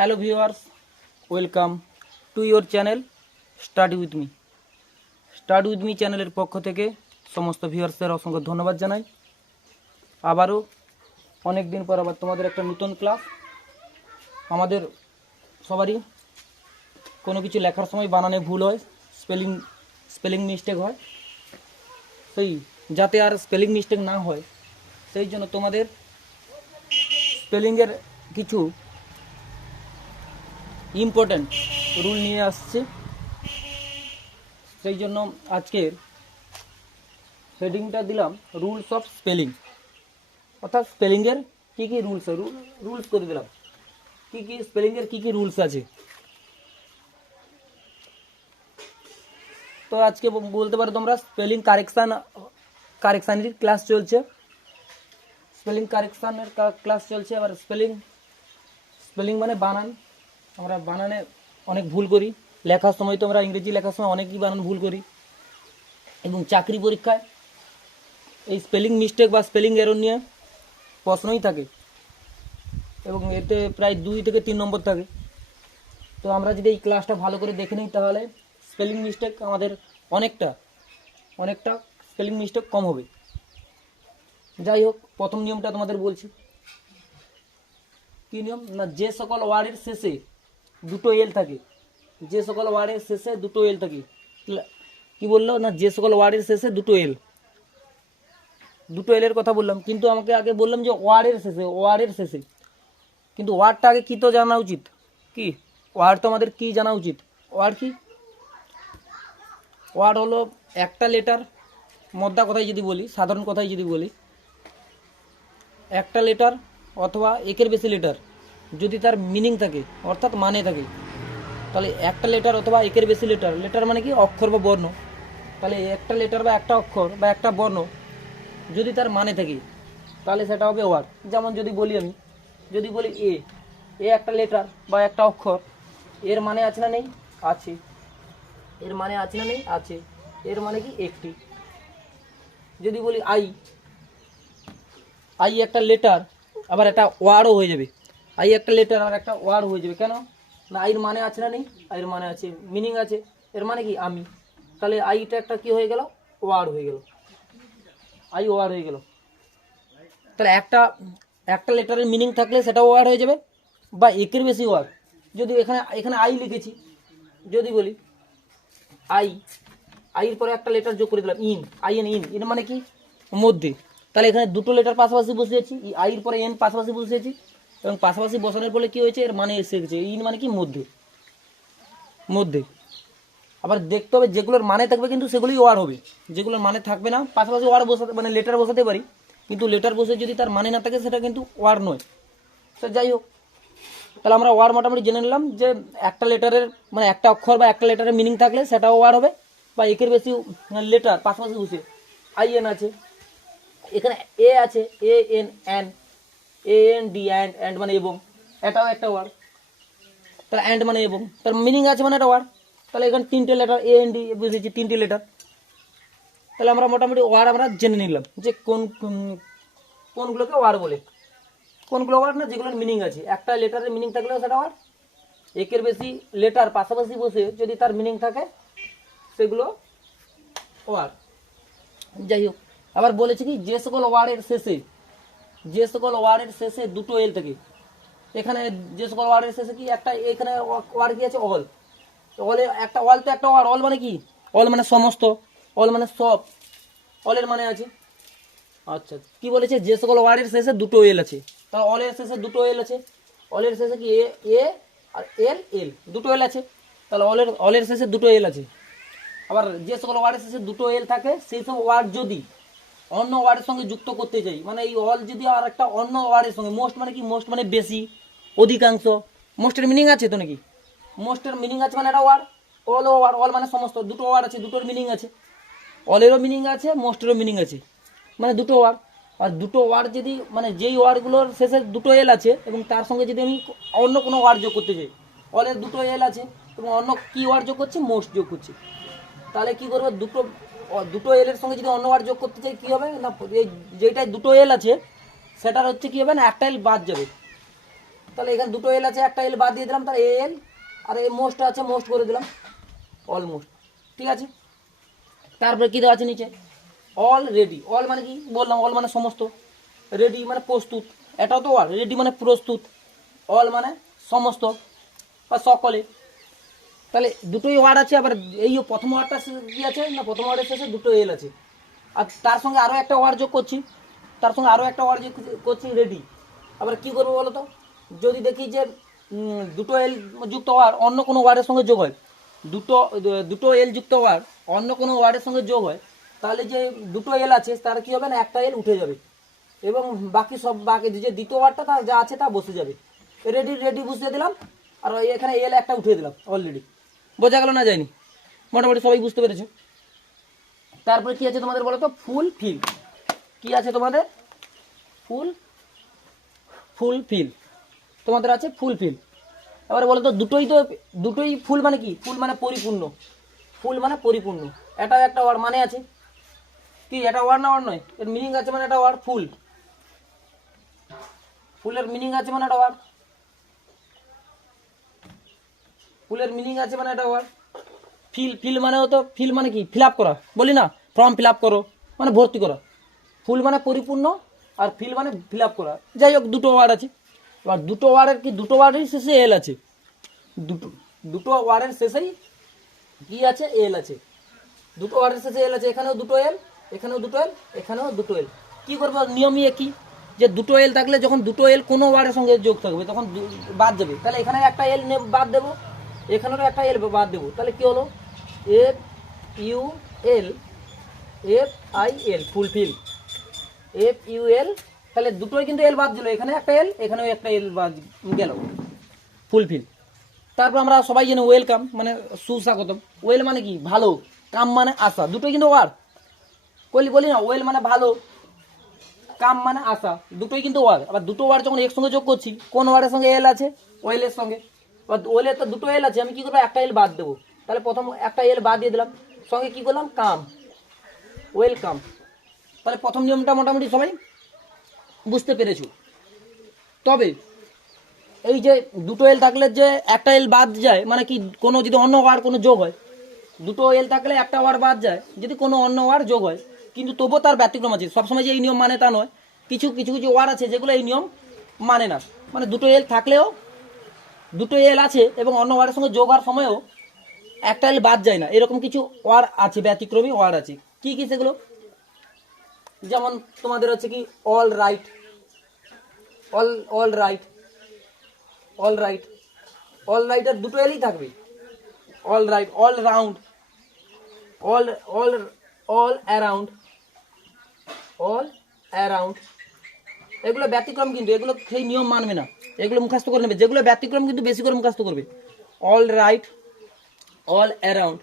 Hello viewers, welcome to your channel study with me চ্যানেলের পক্ষ থেকে সমস্ত ভিউয়ার্সদের অসংখ্য ধন্যবাদ জানাই। আবারও অনেক দিন পর আবার তোমাদের একটা নতুন ক্লাস। আমাদের সবারই কোনো কিছু লেখার সময় বানানে ভুল হয়, স্পেলিং মিস্টেক হয়, সেই যাতে আর স্পেলিং মিস্টেক না হয় সেই জন্য তোমাদের স্পেলিংয়ের কিছু ইম্পর্ট্যান্ট রুল নিয়ে আসছে। সেই জন্য আজকের হেডিংটা দিলাম রুলস অফ স্পেলিং, অর্থাৎ স্পেলিংয়ের কী কী রুলস করে দিলাম, কী কী স্পেলিংয়ের কী কী রুলস আছে। তো আজকে বলতে পারো তোমরা স্পেলিং কারেকশানের ক্লাস চলছে, আবার স্পেলিং মানে বানান। আমরা বানানে অনেক ভুল করি, লেখার সময় তো আমরা ইংরেজি লেখার সময় অনেকই বানান ভুল করি, এবং চাকরি পরীক্ষায় এই স্পেলিং মিস্টেক বা স্পেলিং এরর নিয়ে প্রশ্নই থাকে, এবং এতে প্রায় 2 থেকে 3 নম্বর থাকে। তো আমরা যদি এই ক্লাসটা ভালো করে দেখে নিই তাহলে স্পেলিং মিস্টেক আমাদের অনেকটা স্পেলিং মিস্টেক কম হবে। যাই হোক, প্রথম নিয়মটা তোমাদের বলছি। কী নিয়ম না, যে সকল ওয়ার্ডের শেষে দুটো এল থাকে, কি বললো না, যে সকল ওয়ার্ডের শেষে দুটো এলের কথা বললাম, কিন্তু আমাকে আগে বললাম যে ওয়ার্ডের শেষে, কিন্তু ওয়ার্ডটা আগে কি তো জানা উচিত, কি ওয়ার্ড তো আমাদের কি জানা উচিত। ওয়ার্ড হলো একটা লেটার, সাধারণ কথায় যদি বলি একটা লেটার অথবা একের বেশি লেটার যদি তার মিনিং থাকে, অর্থাৎ মানে থাকে, তাহলে একটা লেটার অথবা একের বেশি লেটার মানে কি অক্ষর বা বর্ণ, তাহলে একটা লেটার বা একটা অক্ষর বা একটা বর্ণ যদি তার মানে থাকে তাহলে সেটা হবে ওয়ার্ড। যেমন যদি বলি এ একটা লেটার বা একটা অক্ষর, এর মানে আছে না নেই, আছে। এর মানে কি একটি। যদি বলি আই একটা লেটার আবার একটা ওয়ার্ডও হয়ে যাবে, কেন না, আইর মানে আছে না নেই, আইর মানে আছে, মিনিং আছে, এর মানে কি আমি, তাহলে আইটা একটা কি হয়ে গেল, ওয়ার্ড হয়ে গেল, তাহলে একটা লেটারের মিনিং থাকলে সেটা ওয়ার্ড হয়ে যাবে, বা একের বেশি ওয়ার্ড। যদি এখানে আই লিখেছি, যদি বলি আইয়ের পরে একটা লেটার যোগ করে দিলাম ইন মানে কি মধ্যে, তাহলে এখানে দুটো লেটার পাশাপাশি বসিয়েছি, আইয়ের পরে এন পাশাপাশি বসিয়েছি, এবং পাশাপাশি বসানোর ফলে কি হয়েছে, এর মানে এসে গেছে, ইন মানে কি মধ্যে। আবার দেখতে হবে যেগুলোর মানে থাকবে কিন্তু সেগুলোই ওয়ার্ড হবে, যেগুলোর মানে থাকবে না পাশাপাশি ওয়ার্ড বসাতে মানে লেটার বসাতে পারি, কিন্তু লেটার বসে যদি তার মানে না থাকে সেটা কিন্তু ওয়ার্ড নয়। তো যাই হোক, তাহলে আমরা ওয়ার্ড মোটামুটি জেনে নিলাম যে একটা লেটারের মানে একটা অক্ষর বা একটা লেটারের মিনিং থাকলে সেটাও ওয়ার্ড হবে, বা একের বেশি লেটার পাশাপাশি বসে আইএন আছে, এখানে এ আছে, AND মানে এবং, এটাও একটা ওয়ার্ড। তাহলে অ্যান্ড মানে এবং, তার মিনিং আছে মানে এটা ওয়ার্ড। তাহলে এখানে 3টে লেটার AND বুঝেছি, 3টে লেটার। তাহলে আমরা মোটামুটি ওয়ার্ড আমরা জেনে নিলাম যে কোনগুলোকে ওয়ার্ড বলে, কোনগুলো ওয়ার্ড না যেগুলোর মিনিং আছে, একটা লেটারের মিনিং থাকলেও সেটা ওয়ার্ড, একের বেশি লেটার পাশাপাশি বসে যদি তার মিনিং থাকে সেগুলো ওয়ার্ড। যাই হোক, আবার বলেছি কি যে সকল ওয়ার্ডের শেষে দুটো এল থাকে, এখানে যে সকল ওয়ার্ডের শেষে কি একটা, এখানে ওয়ার্ড কি আছে, অলে একটা অল, তো একটা ওয়ার্ড, অল মানে কি, অল মানে সমস্ত, অল মানে সব, অলের মানে আছে। আচ্ছা, কি বলেছে, যে সকল ওয়ার্ডের শেষে দুটো এল আছে, তাহলে অলের শেষে দুটো এল আছে, অলের শেষে কি এ আর এল দুটো এল আছে, তাহলে অলের শেষে দুটো এল আছে। আবার যে সকল ওয়ার্ডের শেষে দুটো এল থাকে সেই সব ওয়ার্ড যদি অন্য ওয়ার্ডের সঙ্গে যুক্ত করতে চাই, মানে এই অল যদি আর একটা অন্য ওয়ার্ডের সঙ্গে, মোস্ট মানে কি, মোস্ট মানে বেশি, অধিকাংশ, মোস্টের মিনিং আছে তো নাকি, মোস্টের মিনিং আছে মানে এটা ওয়ার্ড, অল মানে সমস্ত, দুটো ওয়ার্ড আছে, দুটোর মিনিং আছে, অলেরও মিনিং আছে, মোস্টেরও মিনিং আছে, মানে দুটো ওয়ার্ড। আর দুটো ওয়ার্ড যদি মানে যেই ওয়ার্ডগুলোর শেষে দুটো এল আছে এবং তার সঙ্গে যদি আমি অন্য কোনো ওয়ার্ড যোগ করতে চাই, অলের দুটো এল আছে এবং অন্য কি ওয়ার্ড যোগ করছি, মোস্ট যোগ করছি, তাহলে কি করবে, দুটো এলের সঙ্গে যদি অন্য ওয়ার্ড যোগ করতে চাই কি হবে না, যেটাই দুটো এল আছে সেটার হচ্ছে কি হবে না, একটা এল বাদ যাবে, তাহলে এখানে দুটো এল আছে, একটা এল বাদ দিয়ে দিলাম, তাহলে এল আর এই মোস্ট আছে, মোস্ট করে দিলাম অলমোস্ট। ঠিক আছে, তারপরে কী দেওয়া আছে নিচে অল রেডি। অল মানে কি বললাম, অল মানে সমস্ত, রেডি মানে প্রস্তুত, এটাও তো ওয়ার্ড, রেডি মানে প্রস্তুত, অল মানে সমস্ত বা সকলে। তাহলে দুটোই ওয়ার্ড আছে। আবার এই প্রথম ওয়ার্ডটা কী আছে না, প্রথম ওয়ার্ডের শেষে দুটো এল আছে, আর তার সঙ্গে আরও একটা ওয়ার্ড যোগ করছি, তার সঙ্গে আরও একটা ওয়ার্ড যোগ করছি রেডি। আবার কী করবো বলো তো, যদি দেখি যে দুটো এল যুক্ত ওয়ার্ড অন্য কোনো ওয়ার্ডের সঙ্গে যোগ হয়, দুটো এল যুক্ত ওয়ার্ড অন্য কোনো ওয়ার্ডের সঙ্গে যোগ হয়, তাহলে যে দুটো এল আছে তার কী হবে না, একটা এল উঠে যাবে এবং বাকি যে দ্বিতীয় ওয়ার্ডটা তার যা আছে তা বসে যাবে। রেডি রেডি বুঝতে দিলাম, আর এখানে এল একটা উঠিয়ে দিলাম অলরেডি। বোঝা গেল না যায়নি? মোটামুটি সবাই বুঝতে পেরেছো। তারপরে কি আছে তোমাদের বলো তো, ফুল ফিল। কি আছে তোমাদের? ফুল ফিল তোমাদের আছে, ফুল ফিল। এবারে বলো তো দুটোই ফুল মানে কি? ফুল মানে পরিপূর্ণ, ফুল মানে পরিপূর্ণ। এটাও একটা ওয়ার্ড মানে আছে কি, এটা ওয়ার্ড না ওয়ার্ড নয়, এর মিনিং আছে মানে এটা ওয়ার্ড। ফুলের মিনিং আছে মানে এটা ওয়ার্ড, ফুলের মিনিং আছে মানে এটা ওয়ার্ড। ফিল মানেও তো, ফিল মানে কি, ফিল আপ করা, বলি না ফর্ম ফিল আপ করো মানে ভর্তি করা। ফুল মানে পরিপূর্ণ আর ফিল মানে ফিল আপ করা। যাই হোক, দুটো ওয়ার্ড আছে। এবার দুটো ওয়ার্ডের শেষে এল আছে, দুটো ওয়ার্ডের শেষেই কি আছে, এল আছে। দুটো ওয়ার্ডের শেষে এল আছে, এখানেও দুটো এল, এখানেও দুটো এল, এখানেও দুটো এল। কী করবো, নিয়মই একই, যে দুটো এল থাকলে যখন দুটো এল কোনো ওয়ার্ডের সঙ্গে যোগ থাকবে তখন বাদ যাবে, তাহলে এখানে একটা এল বাদ দেবো, এখানেও একটা এল বাদ দেবো। তাহলে কী হলো, FULFIL, ফুলফিল, FUL। তাহলে দুটোই কিন্তু এল বাদ দিল, এখানে একটা এল, এখানেও একটা এল বাদ গেল, ফুলফিল। তারপর আমরা সবাই জানি ওয়েলকাম মানে সুস্বাগতম। ওয়েল মানে কি, ভালো, কাম মানে আশা, দুটোই কিন্তু ওয়ার্ড। বলি না, ওয়েল মানে ভালো, কাম মানে আশা, দুটোই কিন্তু ওয়ার্ড। আবার দুটো ওয়ার্ড যখন একসঙ্গে যোগ করছি, কোন ওয়ার্ডের সঙ্গে এল আছে, ওয়েলের সঙ্গে। এবার ওয়েলের তো দুটো এল আছে, আমি কী করবো, একটা এল বাদ দেবো। তাহলে প্রথম একটা এল বাদ দিয়ে দিলাম, সঙ্গে কী করলাম, কাম, ওয়েলকাম। তাহলে প্রথম নিয়মটা মোটামুটি সবাই বুঝতে পেরেছো। তবে এই যে দুটো এল থাকলে যে একটা এল বাদ যায় মানে কি, কোনো যদি অন্য ওয়ার্ড কোনো যোগ হয়, দুটো এল থাকলে একটা ওয়ার্ড বাদ যায় যদি কোনো অন্য ওয়ার্ড যোগ হয়, কিন্তু তবুও তার ব্যতিক্রম আছে। সবসময় যে এই নিয়ম মানে তা নয়, কিছু কিছু কিছু ওয়ার্ড আছে যেগুলো এই নিয়ম মানে না। মানে দুটো এল থাকলেও, দুটো এল আছে এবং অন্য ওয়ার্ডের সঙ্গে যোগ হওয়ার সময়ও একটা এল বাদ যায় না, এরকম কিছু ওয়ার্ড আছে, ব্যতিক্রমী ওয়ার্ড আছে। কি কি সেগুলো? যেমন তোমাদের হচ্ছে কি, all right, all right, all right, all রাইটের দুটো এলই থাকবে। All right, all round, all all all around, all around. এগুলো ব্যতিক্রম, কিন্তু এগুলো সেই নিয়ম মানবে না, এগুলো মুখস্থ করে নেবে। যেগুলো ব্যতিক্রম কিন্তু বেশি করে মুখস্থ করবে। All right, all around.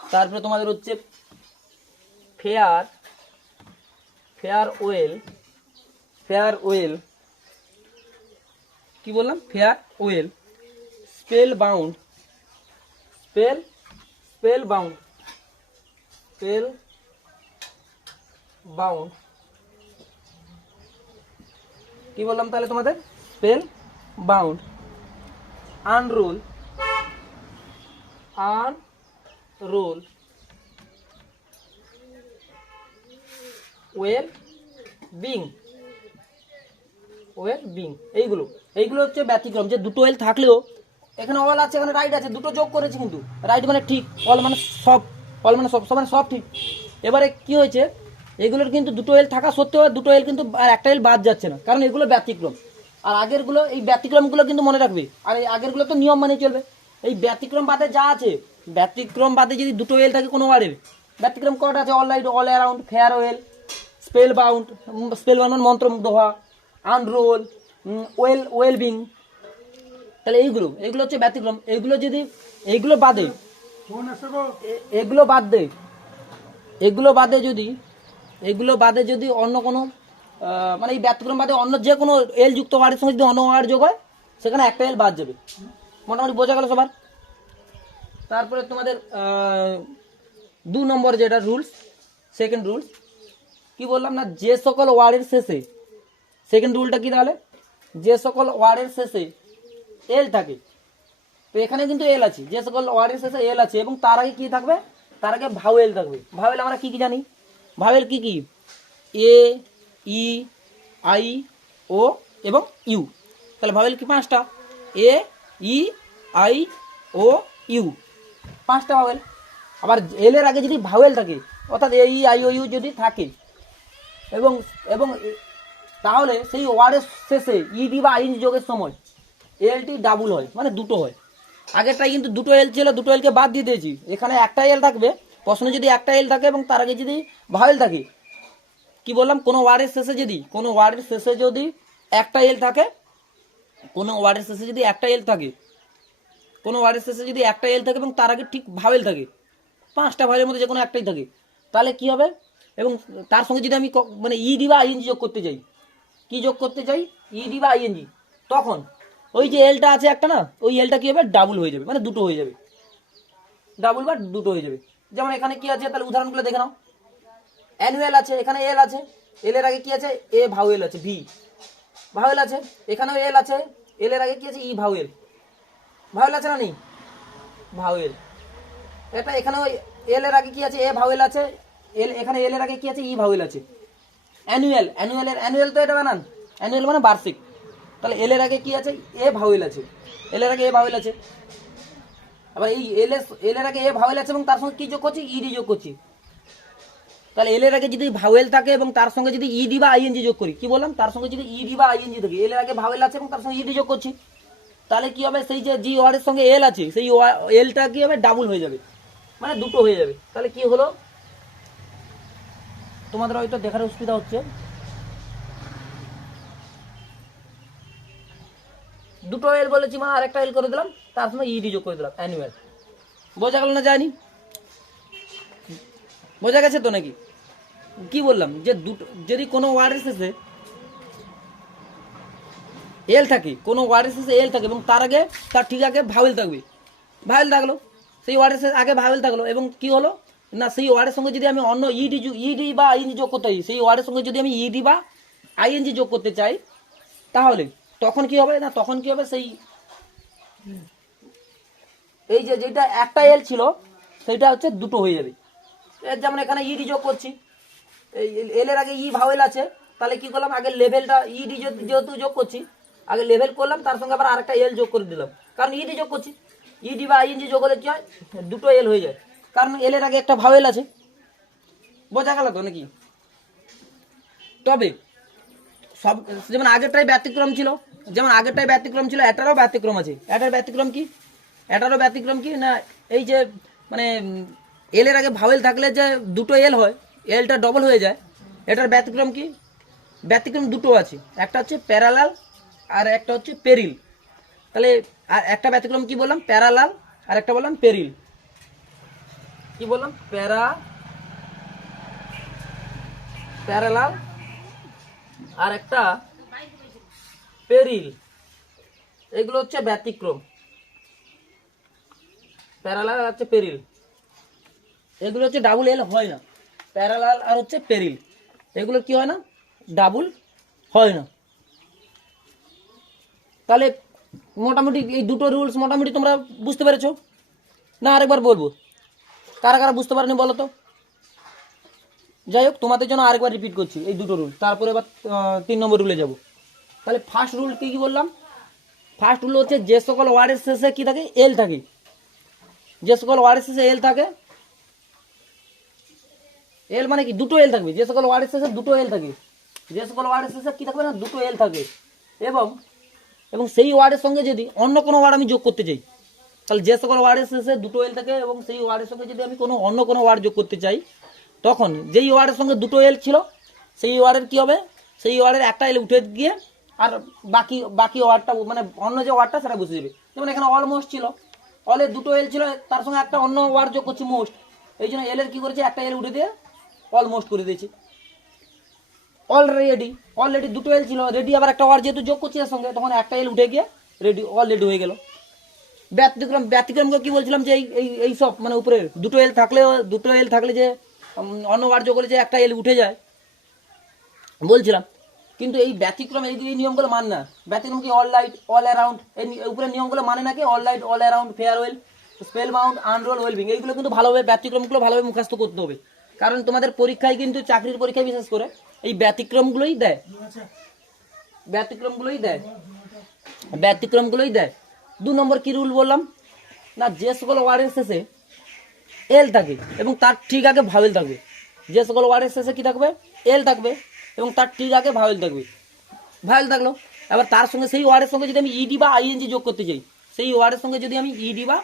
তারপরে তোমাদের হচ্ছে ফেয়ার, ফেয়ারওয়েল, ফেয়ারওয়েল, কি বললাম, farewell. Spellbound, spellbound, spellbound. কি বললাম তাহলে তোমাদের, spellbound. Unroll, unroll. Well being, well being. এইগুলো হচ্ছে ব্যতিক্রম, যে দুটো এল থাকলেও এখানে অল আছে, এখানে রাইট আছে, দুটো যোগ করেছে কিন্তু রাইট মানে ঠিক, অল মানে সব, অল মানে সব, সব মানে সব ঠিক। এবারে কি হয়েছে, এগুলোর কিন্তু দুটো এল থাকা সত্ত্বেও দুটো এল কিন্তু আর একটা এল বাদ যাচ্ছে না, কারণ এগুলো ব্যতিক্রম। আর আগেরগুলো, এই ব্যতিক্রমগুলো কিন্তু মনে রাখবে, আর এই আগেরগুলো তো নিয়ম মানে চলবে। এই ব্যতিক্রম বাদে যা আছে, ব্যতিক্রম বাদে যদি দুটো এল থাকে কোনো ওয়ার্ডের, ব্যতিক্রম কটা আছে, all right, all around, farewell, spellbound, spellbound মন্ত্রমুগ্ধ হওয়া, আনরোল, ওয়েলবিং। তাহলে এইগুলো হচ্ছে ব্যতিক্রম। এইগুলো বাদে, এগুলো বাদে যদি অন্য কোনো মানে এই ব্যতিক্রম বাদে অন্য যে কোনো এল যুক্ত ওয়ার্ডের সঙ্গে যদি অন্য ওয়ার্ড যোগ হয়, সেখানে একটা এল বাদ যাবে। মোটামুটি বোঝা গেল সবার? তারপরে তোমাদের 2 নম্বর যেটা রুলস, সেকেন্ড রুলস, কি বললাম না, যে সকল ওয়ার্ডের শেষে, সেকেন্ড রুলটা কি তাহলে, যে সকল ওয়ার্ডের শেষে এল থাকে, তো এখানে কিন্তু এল আছে, যে সকল ওয়ার্ডের শেষে এল আছে এবং তার আগে কি থাকবে, তার আগে ভাওয়েল থাকবে। ভাওয়েল আমরা কি কি জানি, ভাওয়েল কি কি, এ, ই, আই, ও এবং ইউ। তাহলে ভাওয়েল কি 5টা, এ, ই, আই, ও, ইউ, 5টা ভাওয়েল। আবার এল এর আগে যদি ভাওয়েল থাকে, অর্থাৎ এ, ই, আই, ও, ইউ যদি থাকে এবং এবং তাহলে সেই ওয়ার্ডের শেষে ইডি বা আইএনজি যোগের সময় এলটি ডাবল হয়, মানে দুটো হয়। আগেরটাই কিন্তু দুটো এল ছিল, দুটো এলকে বাদ দিয়ে দিয়েছি, এখানে একটা এল থাকবে। প্রশ্নে যদি একটা এল থাকে এবং তার আগে যদি ভাওয়েল থাকে, কি বললাম, কোনো ওয়ার্ডের শেষে যদি একটা এল থাকে, কোনো ওয়ার্ডের শেষে যদি একটা এল থাকে, কোনো ওয়ার্ডের শেষে যদি একটা এল থাকে এবং তার আগে ঠিক ভাওয়েল থাকে, 5টা ভাওয়েলের মধ্যে যে কোনো একটাই থাকে, তাহলে কি হবে, এবং তার সঙ্গে যদি আমি মানে ইডি বা আইএনজি যোগ করতে চাই, কি যোগ করতে চাই, ইডি বা আইএনজি, তখন ওই যে এলটা আছে একটা না, ওই এলটা কি হবে, ডাবল হয়ে যাবে, মানে দুটো হয়ে যাবে, ডাবল বা দুটো হয়ে যাবে। যেমন এখানে কি আছে, তাহলে উদাহরণগুলো দেখে নাও। অ্যানুয়াল আছে, এখানে এল আছে, এল এর আগে কি আছে, এ ভাওয়েল আছে, ভি ভাওয়েল আছে, এখানেও এল আছে, এল এর আগে কি আছে, ই ভাওয়েল, ভাওয়েল আছে না নেই, ভাওয়েল। এটা এখানেও এল এর আগে কি আছে, এ ভাওয়েল আছে, এল, এখানে এল এর আগে কি আছে, ই ভাওয়েল আছে। অ্যানুয়াল, অ্যানুয়াল তো এটা বানান, অ্যানুয়াল মানে বার্ষিক, তাহলে এল এর আগে কি আছে, এ ভাওয়েল আছে, এল এর আগে এ ভাওয়েল আছে। আবার এই এল এর আগে এ ভাওয়েল আছে এবং তার সঙ্গে কি যোগ করছি, ইডি যোগ করছি। তাহলে এল এর আগে যদি ভাওয়েল থাকে এবং তার সঙ্গে যদি ইডি বা আইএনজি যোগ করি, কি বললাম, তার সঙ্গে যদি ইডি বা আইএনজি থাকে, এল এর আগে ভাওয়েল আছে এবং তার সঙ্গে ইডি যোগ করছি, তাহলে কি হবে, সেই যে জি ওয়ার্ডের সঙ্গে এল আছে, সেই এলটা কি হবে, ডাবল হয়ে যাবে, মানে দুটো হয়ে যাবে। তাহলে কি হলো, তোমাদের হয়তো দেখার অসুবিধা হচ্ছে, দুটো এল বলেছি মানে আরেকটা এল করে দিলাম, তার সঙ্গে ইডি যোগ করে দিলাম, অ্যানুয়াল। বোঝা গেল না, যায়নি, বোঝা গেছে তো নাকি? কি বললাম, যে দুটো যদি কোনো ওয়ার্ডের শেষে এল থাকে, কোনো ওয়ার্ডের শেষে এল থাকে এবং তার আগে, তার ঠিক আগে ভাওয়েল থাকবে, ভাওয়েল থাকলো, সেই ওয়ার্ডের শেষে আগে ভাওয়েল থাকলো, এবং কি হলো না, সেই ওয়ার্ডের সঙ্গে যদি আমি অন্য ইডি বা আইএনজি যোগ করতে চাই, সেই ওয়ার্ডের সঙ্গে যদি আমি ইডি বা আইএনজি যোগ করতে চাই, তাহলে তখন কি হবে না, তখন কি হবে, সেই এই যে যেটা একটা এল ছিল সেটা হচ্ছে দুটো হয়ে যাবে। যেমন এখানে ইডি যোগ করছি, এই এল এর আগে ই ভাওয়েল আছে, তাহলে কি করলাম, আগে লেভেলটা ইডি যেহেতু যোগ করছি, আগে লেভেল করলাম, তার সঙ্গে আবার আরেকটা এল যোগ করে দিলাম, কারণ ইডি যোগ করছি, ইডি বা আইএনজি যোগ হলে কি হয়, দুটো এল হয়ে যায়, কারণ এল এর আগে একটা ভাওয়েল আছে। বোঝা গেল তো নাকি? তবে সব যেমন আগেরটাই ব্যতিক্রম ছিল, এটারও ব্যতিক্রম আছে। এটার ব্যতিক্রম কি, না, এই যে মানে এল এর আগে ভাওয়েল থাকলে যে দুটো এল হয়, এলটা ডবল হয়ে যায়, এটার ব্যতিক্রম কি, ব্যতিক্রম দুটো আছে, একটা হচ্ছে প্যারালাল আর একটা হচ্ছে পেরিল। তাহলে আর একটা ব্যতিক্রম কি বললাম, প্যারালাল, আর একটা বললাম পেরিল। কি বললাম, প্যারালাল আর একটা পেরিল, এগুলো হচ্ছে ব্যতিক্রম। প্যারালাল আর হচ্ছে পেরিল, এগুলো হচ্ছে ডাবল এল হয় না, প্যারালাল আর হচ্ছে পেরিল, এগুলো কি হয় না, ডাবল হয় না। তাহলে মোটামুটি এই দুটো রুলস মোটামুটি তোমরা বুঝতে পেরেছো না? আরেকবার বলবো, কারা কারা বুঝতে পারেনি বলো তো? যাই হোক, তোমাদের জন্য আরেকবার রিপিট করছি এই দুটো রুল, তারপরে এবার 3 নম্বর রুলে যাব। তাহলে ফার্স্ট রুল কি বললাম, ফার্স্ট রুল হচ্ছে যে সকল ওয়ার্ডের শেষে কি থাকে, এল থাকে, যে সকল ওয়ার্ডের শেষে এল থাকে, এল মানে কি, দুটো এল থাকবে, যে সকল ওয়ার্ডের শেষে দুটো এল থাকে, যে সকল ওয়ার্ডের শেষে কি থাকবে না, দুটো এল থাকে, এবং এবং সেই ওয়ার্ডের সঙ্গে যদি অন্য কোনো ওয়ার্ড আমি যোগ করতে চাই, তাহলে যে সকল ওয়ার্ডের শেষে দুটো এল থাকে এবং সেই ওয়ার্ডের সঙ্গে যদি আমি অন্য কোনো ওয়ার্ড যোগ করতে চাই, তখন যেই ওয়ার্ডের সঙ্গে দুটো এল ছিল সেই ওয়ার্ডের কি হবে, সেই ওয়ার্ডের একটা এল উঠে গিয়ে আর বাকি ওয়ার্ডটা মানে অন্য যে ওয়ার্ডটা সেটা বসে যাবে। যেমন এখানে অলমোস্ট ছিল, অলের দুটো এল ছিল, তার সঙ্গে একটা অন্য ওয়ার্ড যোগ করছি মোস্ট, এই জন্য এল এর কি করেছে, একটা এল উঠে দিয়ে অলমোস্ট করে দিয়েছি। অলরেডি দুটো এল ছিল, রেডি আবার একটা ওয়ার্ড যেহেতু যোগ করছি এর সঙ্গে, তখন একটা এল উঠে গিয়ে অলরেডি হয়ে গেল। ব্যতিক্রম কি বলছিলাম, যে এই সব মানে উপরে দুটো এল থাকলে যে অন্য ওয়ার্ড যোগ করলে যে একটা এল উঠে যায় বলছিলাম। কিন্তু এই ব্যতিক্রম এই নিয়মগুলো মানে না। ব্যতিক্রম কি অল লাইট অল অ্যারাউন্ড, এই উপরে নিয়মগুলো মানে নাকি all right all around farewell spellbound unroll well being, এইগুলো কিন্তু ভালোভাবে ব্যতিক্রমগুলো ভালোভাবে মুখস্থ করতে হবে। কারণ তোমাদের পরীক্ষায় কিন্তু চাকরির পরীক্ষায় বিশেষ করে এই ব্যতিক্রমগুলোই দেয়, ব্যতিক্রমগুলোই দেয়, ব্যতিক্রমগুলোই দেয়। 2 নম্বর কি রুল বললাম না, যে সকল ওয়ার্ডের শেষে এল থাকে এবং তার ঠিক আগে ভাওয়েল থাকবে, যে সকল ওয়ার্ডের শেষে কি থাকবে এল থাকবে এবং তার ঠিক আগে ভাওয়েল থাকবে, ভাওয়েল থাকলো। এবার তার সঙ্গে সেই ওয়ার্ডের সঙ্গে যদি আমি ইডি বা আইএনজি যোগ করতে চাই, সেই ওয়ার্ডের সঙ্গে যদি আমি ইডি বা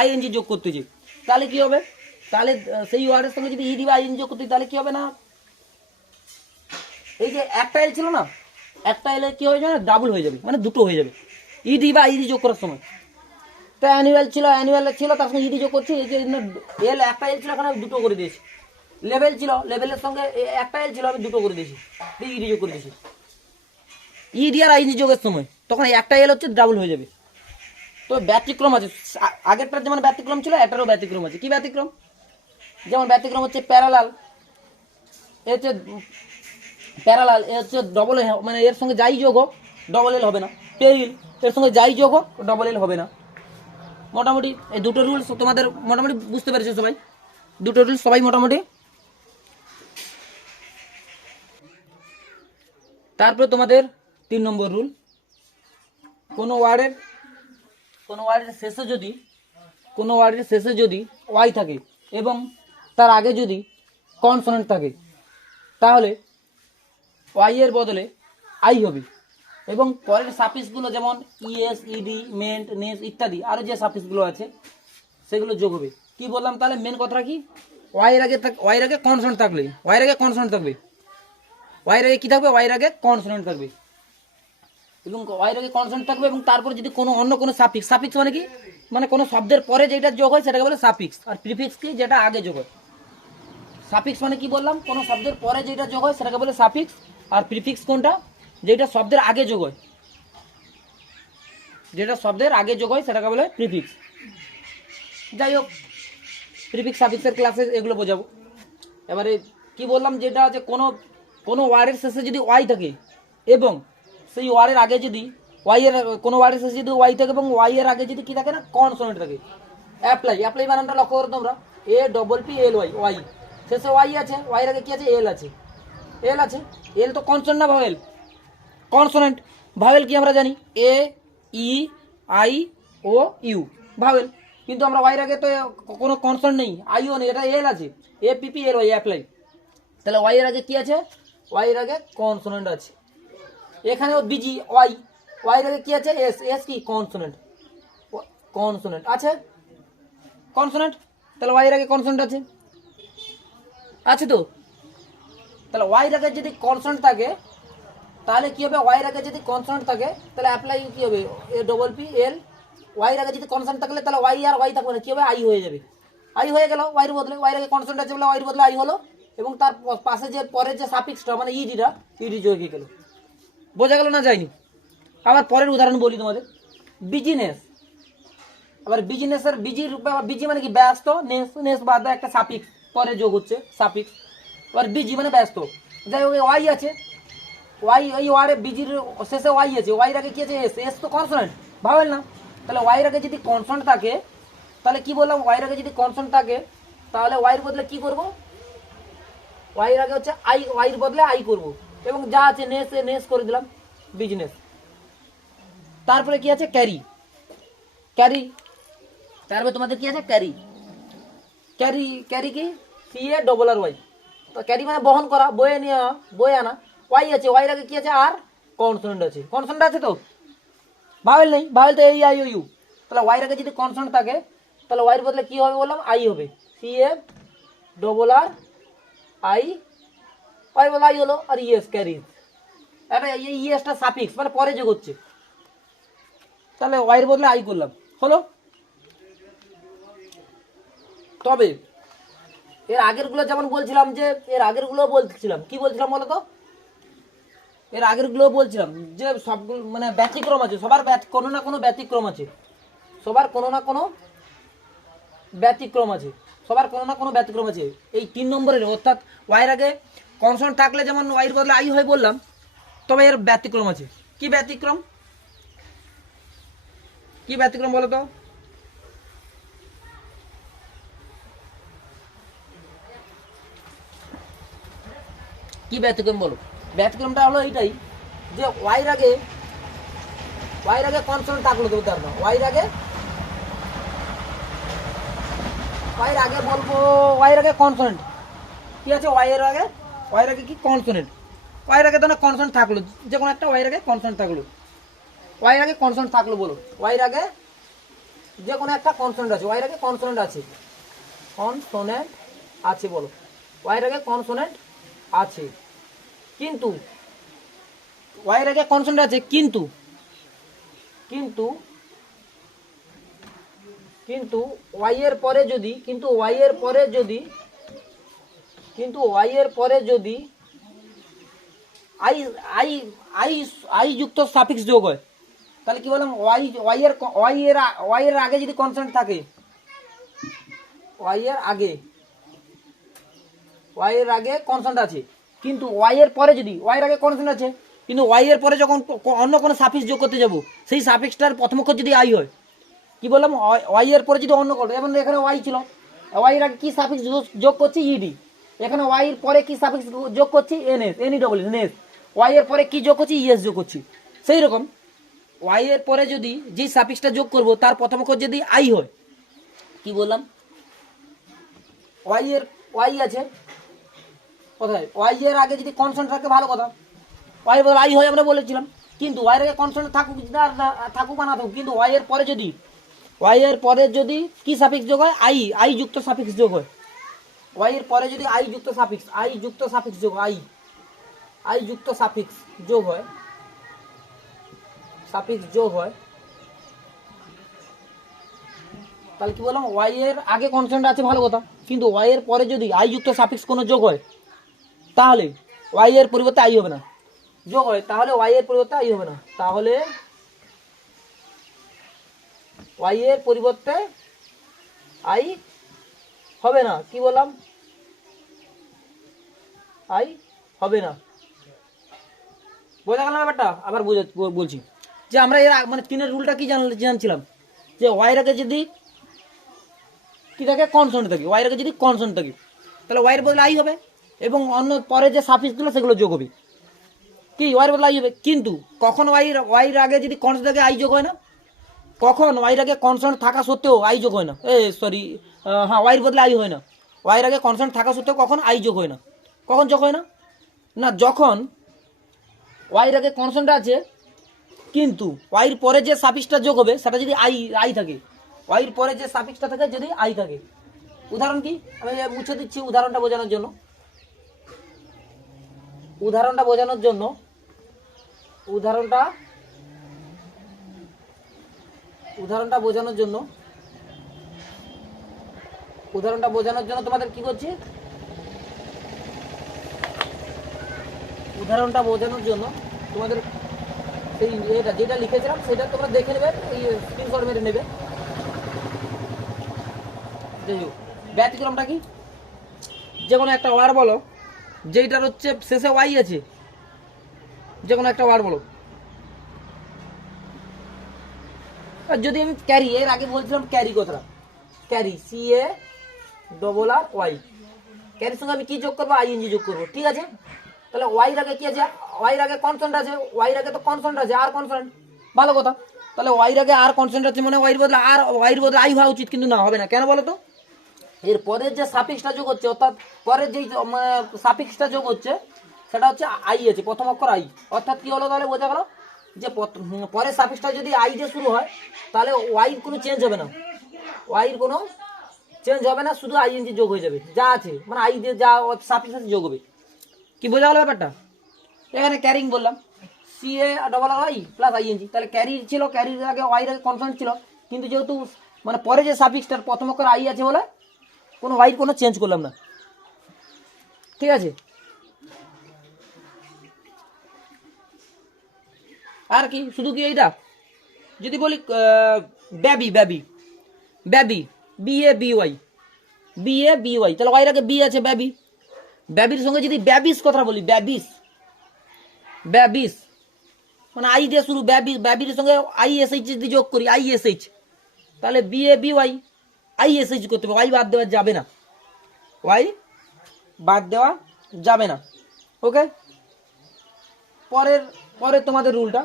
আইএনজি যোগ করতে চাই তাহলে কি হবে, তাহলে সেই ওয়ার্ডের সঙ্গে যদি ইডি বা আইএনজি যোগ করতে তাহলে কি হবে না, এই যে একটা এল ছিল না, একটা এলে কি হয়ে যাবে না ডাবল হয়ে যাবে, মানে দুটো হয়ে যাবে ইডি বা আইডি যোগ করার সময়। তো অ্যানুয়াল ছিল তার সঙ্গে ইডি যোগ করছি, এই যে এল একটা এল ছিল এখানে দুটো করে দিয়েছি, লেভেল ছিল লেভেলের সঙ্গে একটা এল ছিল আমি দুটো করে দিয়েছি, ইডি যোগ করে দিয়েছি। ইডি আর আইডি যোগের সময় তখন একটা এল হচ্ছে ডাবল হয়ে যাবে। তো ব্যতিক্রম আছে, আগেরটার যেমন ব্যতিক্রম ছিল এটারও ব্যতিক্রম আছে। কি ব্যতিক্রম, যেমন ব্যতিক্রম হচ্ছে প্যারালাল, এ হচ্ছে প্যারালাল, এ হচ্ছে ডবল, মানে এর সঙ্গে যাই যোগ হোক ডবল এল হবে না। পেরিল, এর সঙ্গে যাই যোগ হোক ডবল এল হবে না। মোটামুটি এই দুটো রুলস তোমাদের মোটামুটি বুঝতে পেরেছো সবাই, দুটো রুলস সবাই মোটামুটি। তারপরে তোমাদের 3 নম্বর রুল, কোনো ওয়ার্ডের শেষে যদি ওয়াই থাকে এবং তার আগে যদি কনসোনেন্ট থাকে তাহলে ওয়াই এর বদলে আই হবে এবং পরের সাফিক্সগুলো যেমন ইএস ইডি মেন্ট নেস ইত্যাদি আরও যে সাফিক্সগুলো আছে সেগুলো যোগ হবে। কি বললাম তাহলে, মেন কথা কি, ওয়াইয়ের আগে কনসোনেন্ট থাকলে ওয়াইয়ের আগে কনসোনেন্ট থাকবে, ওয়াইয়ের আগে কি থাকবে, ওয়াইয়ের আগে কনসোনেন্ট থাকবে এবং ওয়াইয়ের আগে কনসোনেন্ট থাকবে এবং তারপর যদি কোনো অন্য কোনো সাফিক্স মানে কি, মানে কোনো শব্দের পরে যেটা যোগ হয় সেটাকে বলে সাফিক্স, আর প্রিফিক্স কি যেটা আগে যোগ হয়। সাফিক্স মানে কি বললাম, কোনো শব্দের পরে যেটা যোগ হয় সেটাকে বলে সাফিক্স, আর প্রিফিক্স কোনটা, যেটা শব্দের আগে যোগ হয়, যেটা শব্দের আগে যোগ হয় সেটাকে বলে প্রিফিক্স। যাই হোক, প্রিফিক্স সাফিক্সের ক্লাসে এগুলো বোঝাবো। এবারে কি বললাম, যেটা যে কোনো ওয়ার্ডের শেষে যদি ওয়াই থাকে এবং সেই ওয়ার্ডের আগে যদি কোনো ওয়ার্ডের শেষে যদি ওয়াই থাকে এবং ওয়াই এর আগে যদি কি থাকে না কনসোনেন্ট থাকে, অ্যাপ্লাই বানানটা লক্ষ্য করো তোমরা, APPLY ওয়াই, শেষে ওয়াই আছে, ওয়াই এর আগে কি আছে এল আছে, এল তো কনসোনেন্ট না ভাওয়েল, কনসোনেন্ট। ভাওয়েল কি আমরা জানি AEIOU ভাওয়েল, কিন্তু আমরা ওয়াইয়ের আগে তো কোনো কনসোনেন্ট নেই, আইও নেই, এটা এল আছে, APPLY অ্যাপ্লাই। তাহলে ওয়াইয়ের আগে কি আছে, ওয়াইয়ের আগে কনসোনেন্ট আছে। এখানেও বিজি ওয়াইয়ের আগে কি আছে এস কি কনসোনেন্ট আছে, কনসোনেন্ট, তাহলে ওয়াইয়ের আগে কনসোনেন্ট আছে তো। তাহলে ওয়াইয়ের আগে যদি কনসোনেন্ট থাকে তাহলে কি হবে, ওয়াইয়ের আগে যদি কনসোনেন্ট থাকে তাহলে অ্যাপ্লাই কি হবে APPL, ওয়াইয়ের আগে যদি কনসোনেন্ট থাকলে তাহলে ওয়াই আর ওয়াই থাকবে না, কি হবে আই হয়ে যাবে, আই হয়ে গেল ওয়াইয়ের বদলে, ওয়াইয়ের আগে কনসোনেন্ট আছে বলে ওয়াইয়ের বদলে আই হলো এবং তার পাশে যে পরের যে সাফিক্সটা মানে ইডি যোগ হয়ে গেল। বোঝা গেল না যায়নি। আবার পরের উদাহরণ বলি তোমাদের, বিজিনেস। আবার বিজিনেসের বিজি মানে কি ব্যস্ত, নেস বাদ একটা সাফিক্স পরে যোগ হচ্ছে সাফিক্স, এবার বিজি মানে ব্যস্ত। যাই হোক ওয়াই আছে, ওয়াই এই ওয়ার্ডে বিজির শেষে ওয়াই আছে, ওয়াইয়ের আগে কি আছে এস তো কনসোনেন্ট ভাবেন না, তাহলে ওয়াইয়ের আগে যদি কনসোনেন্ট থাকে তাহলে কি বললাম, ওয়াইয়ের আগে যদি কনসোনেন্ট থাকে তাহলে ওয়াইয়ের বদলে কি করব, ওয়াইয়ের আগে হচ্ছে আই, ওয়াইয়ের বদলে আই করব এবং যা আছে নেস করে দিলাম বিজনেস। তারপরে কি আছে ক্যারি, তারপরে তোমাদের কি আছে ক্যারি কি CARRY, তো ক্যারি মানে বহন করা, বয়ে আনা। ওয়াই আছে, ওয়াইয়ের আগে কি আছে আর কনসোনেন্ট আছে তো, ভাওয়েল নেই, ভাওয়েল তো AEIOU। তাহলে ওয়াইয়ের আগে যদি কনসোনেন্ট থাকে তাহলে ওয়াইয়ের বদলে কি হবে বললাম আই হবে, CARRI, ওয়াই বলে আই হলো, আর ইএস ক্যারি, এটা ইএসটা সাফিক্স মানে পরে যোগ হচ্ছে, তাহলে ওয়াইয়ের বদলে আই করলাম হলো। তবে এর আগেরগুলো যেমন বলছিলাম কি বলছিলাম বলো তো, এর আগেরগুলো বলছিলাম যে সবগুলো মানে ব্যতিক্রম আছে, সবার কোনো না কোনো ব্যতিক্রম আছে, সবার কোনো না কোনো ব্যতিক্রম আছে। এই 3 নম্বরের অর্থাৎ ওয়াইয়ের আগে কনসোনেন্ট থাকলে যেমন ওয়াইয়ের বদলে আই হয় বললাম, তবে এর ব্যতিক্রম আছে। কি ব্যতিক্রম? কি ব্যতিক্রম বলো তো? কি ব্যতিক্রম বলো? ব্যতিক্রমটা হলো এইটাই যে ওয়াইয়ের আগে কনসোনেন্ট থাকলো তো, উদাহরণ ওয়াইয়ের আগে বলবো ওয়াইয়ের আগে কনসোনেন্ট কি আছে, ওয়াইয়ের আগে কি কনসোনেন্ট, ওয়াইয়ের আগে তো না কনসোনেন্ট থাকলো, যে কোনো একটা ওয়াইয়ের আগে কনসোনেন্ট থাকলো, ওয়াইয়ের আগে কনসোনেন্ট থাকলো বলো, ওয়াইয়ের আগে যে কোনো একটা কনসোনেন্ট আছে, ওয়াইয়ের আগে কনসোনেন্ট আছে বলো, ওয়াইয়ের আগে কনসোনেন্ট আছে, কিন্তু ওয়াইয়ের আগে কনসোনেন্ট আছে কিন্তু কিন্তু কিন্তু ওয়াইয়ের পরে যদি আই আই আই আই যুক্ত সাফিক্স যোগ হয়, তাহলে কি বললাম, ওয়াইয়ের আগে যদি কনসোনেন্ট থাকে, ওয়াইয়ের আগে কনসোনেন্ট আছে, কিন্তু ওয়াইয়ের পরে যদি ওয়াইয়ের আগে কনসোনেন্ট আছে, কিন্তু ওয়াইয়ের পরে যখন অন্য কোনো সাফিক্স যোগ করতে যাব, সেই সাফিক্সটার প্রথম অক্ষর যদি আই হয়, কি বললাম, ওয়াইয়ের পরে যদি অন্য কোনো, যেমন এখানে ওয়াই ছিল, ওয়াইয়ের আগে কি সাফিক্স যোগ করছি, ইডি, এখানে ওয়াইয়ের পরে কি সাফিক্স যোগ করছি, এনএস, ওয়াইয়ের পরে কি যোগ করছি, ইএস যোগ করছি। সেই রকম ওয়াইয়ের পরে যদি যে সাফিক্সটা যোগ করব তার প্রথম অক্ষর যদি আই হয়, কি বললাম, ওয়াই আছে কোথায়, ওয়াইয়ের আগে যদি কনসোনেন্ট থাকে ভালো কথা, ওয়াই বলে আই হয় আমরা বলেছিলাম, কিন্তু ওয়াইয়ের আগে কনসোনেন্ট থাকুক বা না থাকুক, কিন্তু ওয়াইয়ের পরে যদি কি সাফিক্স যোগ হয়, আই যুক্ত সাফিক্স যোগ হয়, ওয়াইয়ের পরে যদি আই যুক্ত সাফিক্স যোগ হয়, আই যুক্ত সাফিক্স যোগ হয়, তাহলে কি বললাম, ওয়াইয়ের আগে কনসোনেন্ট আছে ভালো কথা, কিন্তু ওয়াইয়ের পরে যদি আই যুক্ত সাফিক্স কোনো যোগ হয়, তাহলে ওয়াইয়ের পরিবর্তে আই হবে না, যোগ হয়, তাহলে ওয়াইয়ের পরিবর্তে আই হবে না, তাহলে ওয়াইয়ের পরিবর্তে আই হবে না, কি বললাম, আই হবে না। বোঝা গেল ব্যাপারটা? আবার বলছি যে আমরা এর মানে তিনের রুলটা কি জানছিলাম, যে ওয়াইয়ের আগে যদি কি থাকে, কনসোনেন্ট থাকে, ওয়াইয়ের আগে যদি কনসোনেন্ট থাকে, তাহলে ওয়াইয়ের বদলে আই হবে, এবং অন্য পরে যে সাফিক্সগুলো সেগুলো যোগ হবে, কি ওয়াইয়ের বদলে আই হবে। কিন্তু কখন ওয়াইয়ের আগে যদি কনসোনেন্ট থাকে আই যোগ হয় না, কখন ওয়াইয়ের আগে কনসোনেন্ট থাকা সত্ত্বেও আই যোগ হয় না, ওয়াইয়ের বদলে আই হয় না, ওয়াইয়ের আগে কনসোনেন্ট থাকা সত্ত্বেও কখন আই যোগ হয় না, কখন যোগ হয় না, না যখন ওয়াইয়ের আগে কনসোনেন্ট আছে কিন্তু ওয়াইয়ের পরে যে সাফিক্সটা যোগ হবে সেটা যদি আই থাকে, ওয়াইয়ের পরে যে সাফিক্সটা থাকে যদি আই থাকে। উদাহরণ কি, আমি মুছে দিচ্ছি উদাহরণটা বোঝানোর জন্য, উদাহরণটা বোঝানোর জন্য তোমাদের কি করছি, উদাহরণটা বোঝানোর জন্য তোমাদের সেই যেটা লিখেছিলাম সেটা তোমরা দেখে নেবে, এই স্ক্রিনশট মেরে নেবে। ব্যতিক্রমটা কি, যে কোনো একটা ওয়ার্ড বলো যেটার হচ্ছে শেষে ওয়াই আছে, যে কোনো একটা ওয়ার্ড বলো, আর যদি আমি ক্যারি, এর আগে বলছিলাম ক্যারি কথাটা, ক্যারি CARRY, ক্যারির সঙ্গে আমি কি যোগ করবো, আইএনজি যোগ করবো, ঠিক আছে। তাহলে ওয়াইয়ের আগে কি আছে, ওয়াইয়ের আগে কনসোনেন্ট আছে, ওয়াইয়ের আগে তো কনসোনেন্ট আছে, আর কনসোনেন্ট ভালো কথা, তাহলে ওয়াইয়ের আগে আর কনসোনেন্ট আছে মানে ওয়াইয়ের বদলে আই হওয়া উচিত, কিন্তু না, হবে না, কেন বলো তো, এর পরের যে সাফিক্সটা যোগ হচ্ছে, অর্থাৎ পরের যেই সাফিক্সটা যোগ হচ্ছে সেটা হচ্ছে আই আছে, প্রথম অক্ষর আই, অর্থাৎ কি হলো, তাহলে বোঝা গেল যে পরের সাফিক্সটা যদি আই দিয়ে শুরু হয় তাহলে ওয়াইয়ের কোনো চেঞ্জ হবে না, শুধু আইএনজি যোগ হয়ে যাবে, যা আছে মানে আই দিয়ে যা সাফিক্স আছে যোগ হবে। কি বোঝা গেল ব্যাপারটা? এখানে ক্যারিং বললাম CARRY প্লাস আইএনজি, তাহলে ক্যারি ছিল, ক্যারির আগে ওয়াইয়ের আগে কনসোনেন্ট ছিল, কিন্তু যেহেতু মানে পরে যে সাফিক্সটার প্রথম অক্ষর আই আছে বলে কোনো ওয়াইয়ের কোনো চেঞ্জ করলাম না, ঠিক আছে। আর কি, শুধু কি এইটা, যদি বলি বেবি, BABY, তাহলে ওয়াইয়ের আগে বি আছে, বেবির সঙ্গে যদি বেবিস কথা বলি, ব্যবিস মানে আই দিয়ে শুরু, ব্যবির সঙ্গে ISH যদি যোগ করি ISH, তাহলে BABY ISH করতে হবে, ওয়াই বাদ দেওয়া যাবে না, ওয়াই বাদ দেওয়া যাবে না। ওকে, পরের তোমাদের রুলটা,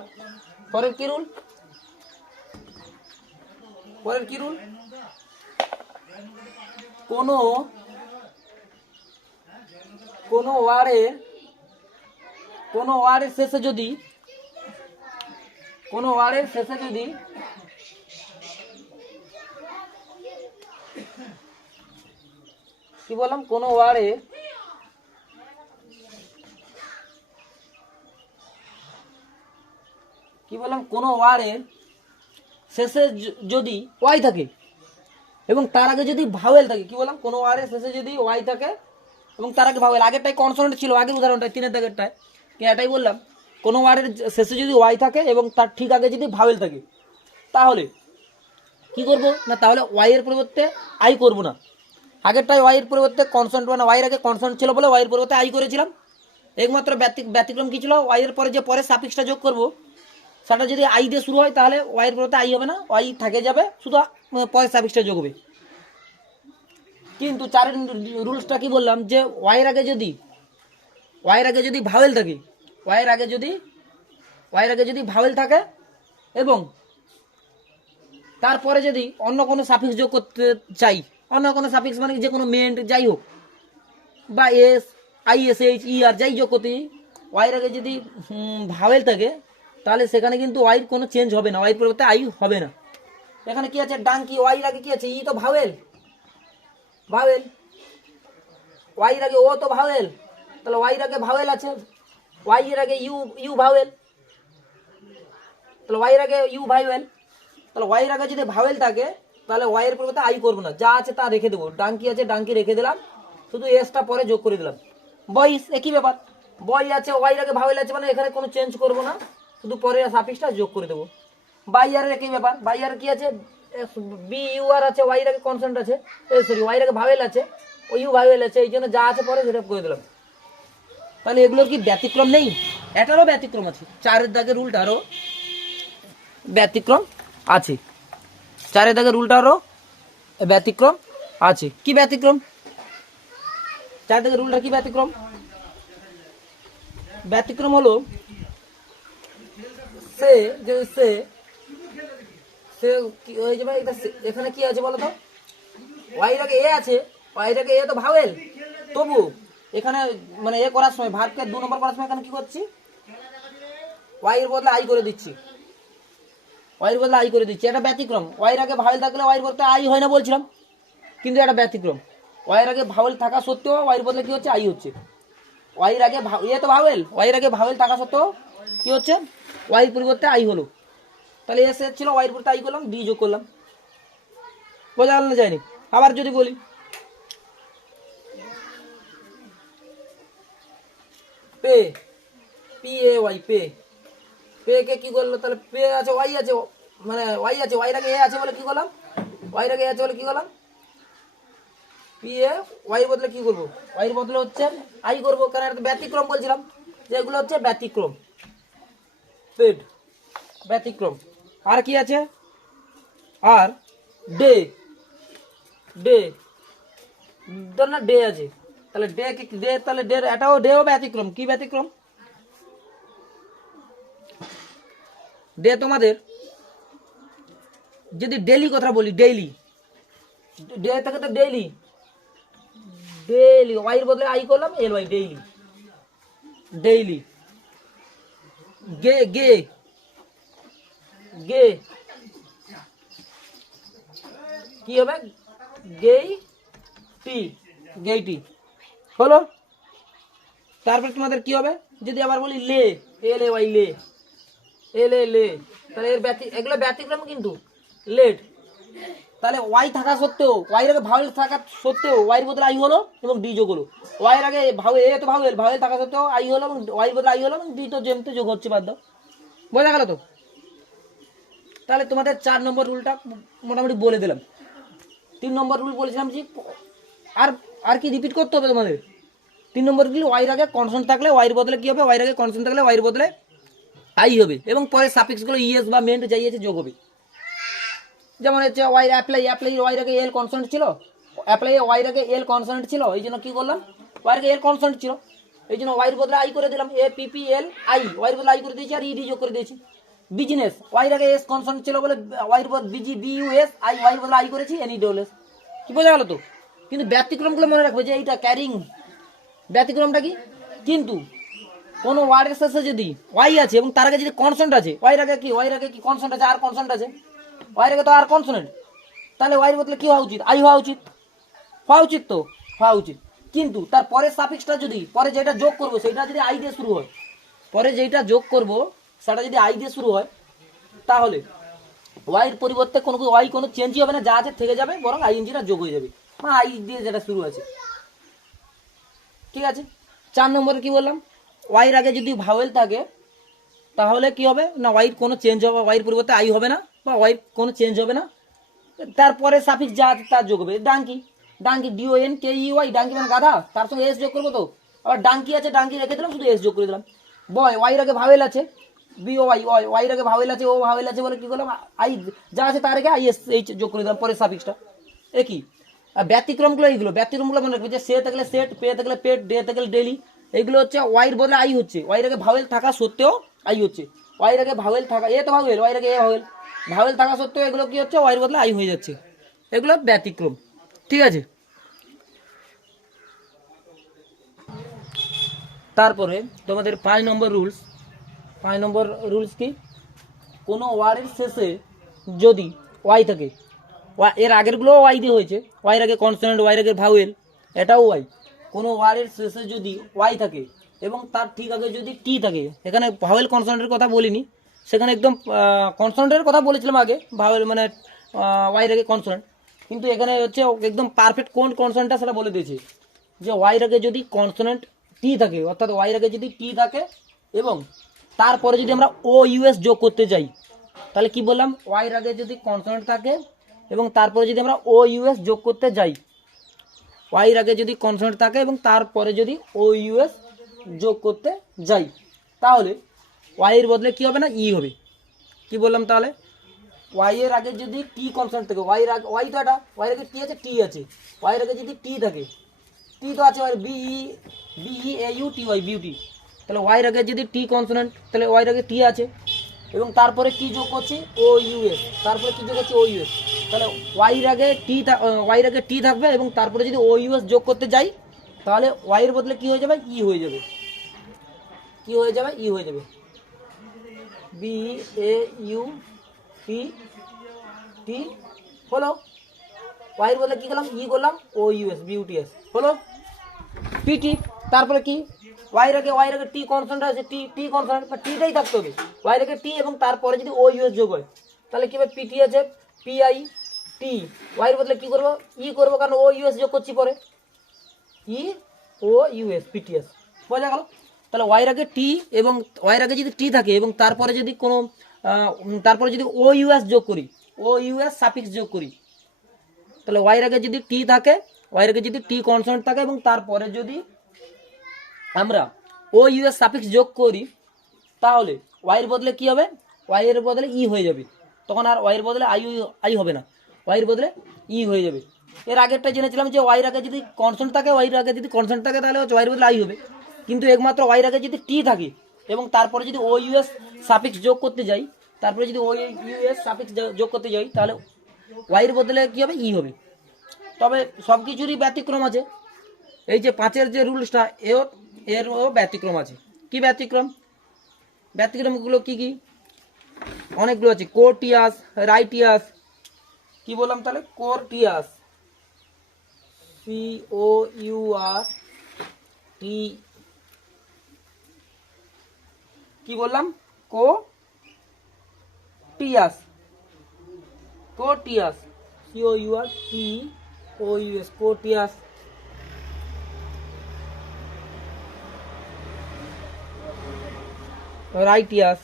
পরের কি রুল, পরের কি রুল, কোনো ওয়ার্ডের শেষে যদি কি বললাম, কোনো ওয়ার্ডের শেষে যদি ওয়াই থাকে এবং তার আগে যদি ভাওয়েল থাকে, কি বললাম, কোনো ওয়ার্ডের শেষে যদি ওয়াই থাকে এবং তার আগে ভাওয়েল, আগেরটাই কনসোনেন্ট ছিল, আগের উদাহরণটায় 3-এর দাগেরটায় এটাই বললাম, কোনো ওয়ার্ডের শেষে যদি ওয়াই থাকে এবং তার ঠিক আগে যদি ভাওয়েল থাকে, তাহলে কি করব না, তাহলে ওয়াই এর পরিবর্তে আই করব না। আগেরটাই ওয়াই এর পরিবর্তে কনসোনেন্ট, মানে ওয়াই এর আগে কনসোনেন্ট ছিল বলে ওয়াই এর পরিবর্তে আই করেছিলাম। একমাত্র ব্যতিক্রম কি ছিল, ওয়াই এর পরে যে পরে সাফিক্সটা যোগ করব সেটা যদি আই দিয়ে শুরু হয়, তাহলে ওয়াই এর পরিবর্তে আই হবে না, ওয়াই থেকে যাবে, শুধু পরে সাফিক্সটা যোগ হবে। কিন্তু 4-এর রুলসটা কি বললাম, যে ওয়াইয়ের আগে যদি ভাওয়েল থাকে, ওয়াইয়ের আগে যদি ভাওয়েল থাকে এবং তারপরে যদি অন্য কোনো সাফিক্স যোগ করতে চাই, অন্য কোনো সাফিক্স মানে যে কোনো মেন্ট যাই হোক, বা ISH ER যাই যোগ করতে, ওয়াইয়ের আগে যদি ভাওয়েল থাকে, তাহলে সেখানে কিন্তু ওয়াইয়ের কোনো চেঞ্জ হবে না, ওয়াইয়ের পরিবর্তে আই হবে না। এখানে কি আছে, ডাঙ্কি, ওয়াইয়ের আগে কি আছে, ই তো ভাওয়েল, ওয়াইয়ের আগে ও তো ভাওয়েল, তাহলে ওয়াইয়ের আগে ভাওয়েল আছে, ওয়াইয়ের আগে ইউ ভাওয়েল, তাহলে ওয়াইয়ের আগে ইউ ভাওয়েল, তাহলে ওয়াইয়ের আগে যদি ভাওয়েল থাকে, তাহলে ওয়াইয়ের পরিবর্তে আই করবো না, যা আছে তা রেখে দেবো, ডাঙ্কি আছে ডাঙ্কি রেখে দিলাম, শুধু এসটা পরে যোগ করে দিলাম। বয়েস একই ব্যাপার, বয় আছে, ওয়াইয়ের আগে ভাওয়েল আছে, মানে এখানে কোনো চেঞ্জ করবো না, শুধু পরে সাফিক্সটা যোগ করে দেবো। বাইয়ারের একই ব্যাপার, বাইয়ার কি আছে, BUR আছে, ওয়াইয়ের আগে কনসোনেন্ট আছে, সরি ওয়াইয়ের আগে ভাওয়েল আছে, ও ইউ ভাওয়েল আছে, এই জন্য যা আছে পরে সেটা করে দিলাম। তাহলে এগুলোর কি ব্যতিক্রম নেই? এটারও ব্যতিক্রম আছে, 4-এর দাগের রুলটারও ব্যতিক্রম আছে, 4-এর দাগের রুলটারও ব্যতিক্রম আছে। কি ব্যতিক্রম? 4 দাগের রুলটা কি ব্যতিক্রম? ব্যতিক্রম হলো ওই যে ভাই এখানে কি আছে বলো তো, ওয়াইয়ের আগে এ আছে, ওয়াইয়ের আগে এ তো ভাওয়েল, তবু এখানে মানে এ করার সময়, ভার্বকে 2 নম্বর করার সময় এখানে কি করছি, ওয়াইয়ের বদলে আই করে দিচ্ছি, এটা ব্যতিক্রম। ওয়াইয়ের আগে ভাওয়েল থাকলে ওয়াইয়ের বদলে আই হয় না বলছিলাম, কিন্তু এটা ব্যতিক্রম, ওয়াইয়ের আগে ভাওয়েল থাকা সত্ত্বেও ওয়াইয়ের বদলে কি হচ্ছে, আই হচ্ছে। ওয়াইয়ের আগে এ তো ভাওয়েল, ওয়াইয়ের আগে ভাওয়েল থাকা সত্ত্বেও কি হচ্ছে, ওয়াইয়ের পরিবর্তে আই হলো, তাহলে এস ছিল, ওয়াইয়ের পরিবর্তে আই করলাম, ডি যোগ করলাম, বোঝা গেল না যায়নি? আবার যদি বলি পে, PAY পে, কে কি করলো, তাহলে পে আছে, ওয়াই আছে, মানে ওয়াই আছে, ওয়াইয়ের আগে এ আছে বলে কি করলাম, ওয়াইয়ের আগে এ আছে বলে কি করলাম, PA, ওয়াইয়ের বদলে কি করবো, ওয়াইয়ের বদলে হচ্ছে আই করবো, কারণ এটা ব্যতিক্রম বলছিলাম, যে এগুলো হচ্ছে ব্যতিক্রম, ব্যতিক্রম। আর কি আছে, আর ডে, ধর না ডে আছে, তাহলে ডে তাহলে ডে, এটাও ডেও ব্যতিক্রম। কি ব্যতিক্রম? ডে তোমাদের যদি ডেইলি কথা বলি, ডেইলি ডে থাকে তো ডেইলি, ওয়াইয়ের বদলে আই করলাম, LY ডেইলি। গে কি হবে, গেইটি হলো। তারপরে তোমাদের কি হবে, যদি আবার বলি লে, LAY লে, তাহলে এগুলো ব্যতিক্রম, কিন্তু লেট, তাহলে ওয়াই থাকা সত্ত্বেও, ওয়াইয়ের আগে ভাওয়েল থাকা সত্ত্বেও ওয়াইয়ের বদলে আই হলো এবং ডি যোগ হলো, ওয়াইয়ের আগে এ তো ভাওয়েল থাকা সত্ত্বেও আই হলো এবং ওয়াইয়ের বদলে আই হলো এবং ডি তো যেমতে যোগ হচ্ছে, বাদ দাও, বোঝা গেল তো? তাহলে তোমাদের 4 নম্বর রুলটা মোটামুটি বলে দিলাম। 3 নম্বর রুল বলেছিলাম যে আর কি রিপিট করতে হবে তোমাদের, 3 নম্বর কি ওয়াইয়ের আগে কনস্ট্যান্ট থাকলে ওয়াইয়ের বদলে কি হবে, ওয়াইয়ের আগে কনস্ট্যান্ট থাকলে ওয়াইয়ের বদলে আই হবে এবং পরে সাফিক্সগুলো ইএস বা মেন্ট যাই আছে যোগ হবে। যেমন হচ্ছে ওয়াই অ্যাপ্লাই ওয়াইয়ের আগে এল কনস্ট্যান্ট ছিল, অ্যাপ্লাই ওয়াইয়ের আগে এল কনস্ট্যান্ট ছিল, এই জন্য কি করলাম ওয়াইয়ের আগে এল কনস্ট্যান্ট ছিল, এই জন্য ওয়াইয়ের বদলে আই করে দিলাম, A P P L I, ওয়াইয়ের বদলে আই করে দিয়েছি আর ইডি যোগ করে দিয়েছি। বিজনেস ওয়াইয়ের আগে এস কনস্ট্যান্ট ছিল বলে ওয়াইয়ের বদলে busy B U S I, ওয়াইয়ের বদলে আই করেছি এন ই ডবল এস। কি বোঝা গেল তো? কিন্তু ব্যতিক্রমগুলো মনে রাখবে যে এইটা ক্যারিং ব্যতিক্রমটা কি, কিন্তু কোনো ওয়ার্ডের শেষে যদি ওয়াই আছে এবং তার আগে যদি কনস্ট্যান্ট আছে, ওয়াইয়ের আগে কি কনস্ট্যান্ট আছে, আর কনস্ট্যান্ট আছে, ওয়াইয়ের আগে তো আর কনস্ট্যান্ট, তাহলে ওয়াইয়ের বদলে কি হওয়া উচিত, আই হওয়া উচিত, তো হওয়া উচিত। কিন্তু তার পরের সাফিক্সটা যদি পরে যেটা যোগ করবো সেটা যদি আই দিয়ে শুরু হয়, পরে যেটা যোগ করব সেটা যদি আই দিয়ে শুরু হয়, তাহলে ওয়াইয়ের পরিবর্তে ওয়াই কোনো চেঞ্জই হবে না, যা আছে থেকে যাবে, বরং আই এনজিটা যোগ হয়ে যাবে, মানে আই দিয়ে যেটা শুরু আছে। ঠিক আছে। 4 নম্বরে কি বললাম, ওয়াইয়ের আগে যদি ভাওয়েল থাকে তাহলে কি হবে না, ওয়াইয়ের কোনো চেঞ্জ হবে, ওয়াইয়ের পরিবর্তে আই হবে না বা ওয়াইয়ের কোনো চেঞ্জ হবে না, তারপরে সাফিক্স যা আছে তার যোগ হবে। ডাঙ্কি ডিওএন কে ই ওয়াই, ডাঙ্কি মানে গাধা, তার সঙ্গে এস যোগ করবো তো, আবার ডাঙ্কি আছে, ডাঙ্কি রেখে দিলাম, শুধু এস যোগ করে দিলাম। বয় ওয়াইয়ের আগে ভাওয়েল আছে, বি ও ওয়াই, ওয়াইয়ের আগে ভাওয়েল আছে, ও ভাওয়েল আছে বলে কি করলাম, আই যা আছে তার আগে আই এস এইচ যোগ করে দিলাম পরে সাফিক্সটা। একই ব্যতিক্রমগুলো ব্যতিক্রমগুলো মনে রাখবে যে সে থাকলে সেট, পে থাকলে পেট, ডে থাকলে ডেলি, এইগুলো হচ্ছে ওয়াইয়ের বদলে আই হচ্ছে, ওয়াইয়ের আগে ভাওয়েল থাকা সত্ত্বেও আই হচ্ছে, ওয়াইয়ের আগে ভাওয়েল থাকা, এ তো ভাওয়েল, ওয়াইয়ের আগে এ ভাওয়েল থাকা সত্ত্বেও এগুলো কি হচ্ছে, ওয়াইয়ের বদলে আই হয়ে যাচ্ছে, এগুলো ব্যতিক্রম। ঠিক আছে। তারপরে তোমাদের 5 নম্বর রুলস কি, কোনো ওয়ার্ডের শেষে যদি ওয়াই থাকে, এর আগেরগুলো ওয়াই দিয়ে হয়েছে, ওয়াইয়ের আগে কনসোনেন্ট, ওয়াইয়ের আগে ভাওয়েল, এটাও ওয়াই। কোনো ওয়ার্ডের শেষে যদি ওয়াই থাকে এবং তার ঠিক আগে যদি টি থাকে, এখানে ভাওয়েল কনসোনেন্টের কথা বলিনি, সেখানে একদম কনসোনেন্টের কথা বলেছিলাম আগে, ভাওয়েল মানে ওয়াইয়ের আগে কনসোনেন্ট, কিন্তু এখানে হচ্ছে একদম পারফেক্ট কোন কনসোনেন্টটা সেটা বলে দিয়েছে, যে ওয়াইয়ের আগে যদি কনসোনেন্ট টি থাকে, অর্থাৎ ওয়াইয়ের আগে যদি টি থাকে এবং তারপরে যদি আমরা ও ইউএস যোগ করতে যাই, তাহলে কি বললাম, ওয়াইয়ের আগে যদি কনসোনেন্ট থাকে এবং তারপরে যদি আমরা ও ইউএস যোগ করতে যাই, ওয়াইয়ের আগে যদি কনসোনেন্ট থাকে এবং তারপরে যদি ও ইউএস যোগ করতে যাই, তাহলে ওয়াইয়ের বদলে কি হবে না, ই হবে। কি বললাম তাহলে, ওয়াইয়ের আগে যদি টি কনসোনেন্ট থাকে, ওয়াই তো এটা ওয়াইয়ের আগে টি আছে, ওয়াইয়ের আগে যদি টি থাকে, টি তো আছে B E A U T Y, beauty, তাহলে ওয়াইয়ের আগে যদি টি কনসোনেন্ট, তাহলে ওয়াইয়ের আগে টি আছে এবং তারপরে কি যোগ করছি, ও ইউএস, তারপরে কি যোগ করছি, ও ইউএস, তাহলে ওয়াইয়ের আগে টি থাকবে এবং তারপরে যদি ও ইউএস যোগ করতে যাই, তাহলে ওয়াইয়ের বদলে কি হয়ে যাবে, ই হয়ে যাবে, ই হয়ে যাবে, বি এ ইউ টি টি হলো, ওয়াইয়ের বদলে কি করলাম, ই করলাম, ও ইউএস বিউটিএস হলো পিটি। তারপরে কি, ওয়াইয়ের আগে টি কনস্ট্যান্ট আছে, টি কনস্ট্যান্ট বা টিটাই থাকতে হবে, ওয়াইয়ের আগে টি এবং তারপরে যদি ও ইউএস যোগ হয়, তাহলে কি হবে, পিটি আছে, পিআই টি, ওয়াইয়ের বদলে কি করবো, ই করবো, কারণ ও ইউএস যোগ করছি পরে, ই ও ইউএস পিটিএস, বোঝা গেল। তাহলে ওয়াইয়ের আগে টি এবং ওয়াইয়ের আগে যদি টি থাকে এবং তারপরে যদি কোনো তারপরে যদি ও ইউএস যোগ করি, ও ইউএস সাফিক্স যোগ করি, তাহলে ওয়াইয়ের আগে যদি টি থাকে, ওয়াইয়ের আগে যদি টি কনস্ট্যান্ট থাকে এবং তারপরে যদি আমরা ও ইউএস সাফিক্স যোগ করি, তাহলে ওয়াইয়ের বদলে কি হবে, ওয়াইয়ের বদলে ই হয়ে যাবে, তখন আর ওয়াইয়ের বদলে আই হবে না, ওয়াইয়ের বদলে ই হয়ে যাবে। এর আগেরটা জেনেছিলাম যে ওয়াইয়ের আগে যদি কনস্ট্যান্ট থাকে, তাহলে ওয়াইয়ের বদলে আই হবে, কিন্তু একমাত্র ওয়াইয়ের আগে যদি টি থাকে এবং তারপরে যদি ও ইউএস সাফিক্স যোগ করতে যাই, তাহলে ওয়াইয়ের বদলে কি হবে, ই হবে। তবে সব কিছুরই ব্যতিক্রম আছে, এই যে 5-এর যে রুলসটা এরও ব্যতিক্রম আছে। কি ব্যতিক্রমগুলো কি অনেকগুলো আছে, কোর্টিয়াস, রাইটিয়াস, কি বললাম তাহলে, কোর্টিয়াস, COURT, কি বললাম, courteous, COURTOUS, courteous, righteous,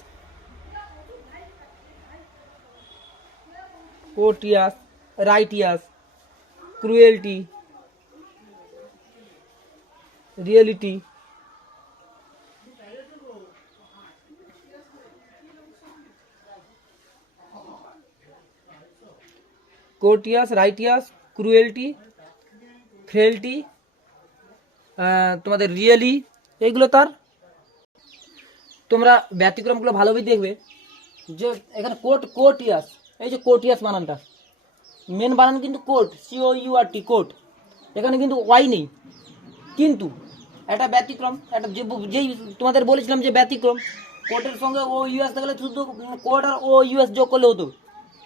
courteous, righteous, cruelty, reality, courteous, righteous, cruelty, frailty, তোমাদের রিয়েলি, এগুলো তার। তোমরা ব্যতিক্রমগুলো ভালোভাবে দেখবে যে এখানে কোর্টিয়াস, এই যে কোর্টিয়াস বানানটা, মেন বানান কিন্তু কোর্ট, COURT, কোর্ট। এখানে কিন্তু ওয়াই নেই, কিন্তু একটা ব্যতিক্রম, একটা যেই তোমাদের বলেছিলাম যে ব্যতিক্রম, কোর্টের সঙ্গে ও ইউএস থাকলে শুধু কোর্ট আর ও ইউএস যোগ করলে হতো,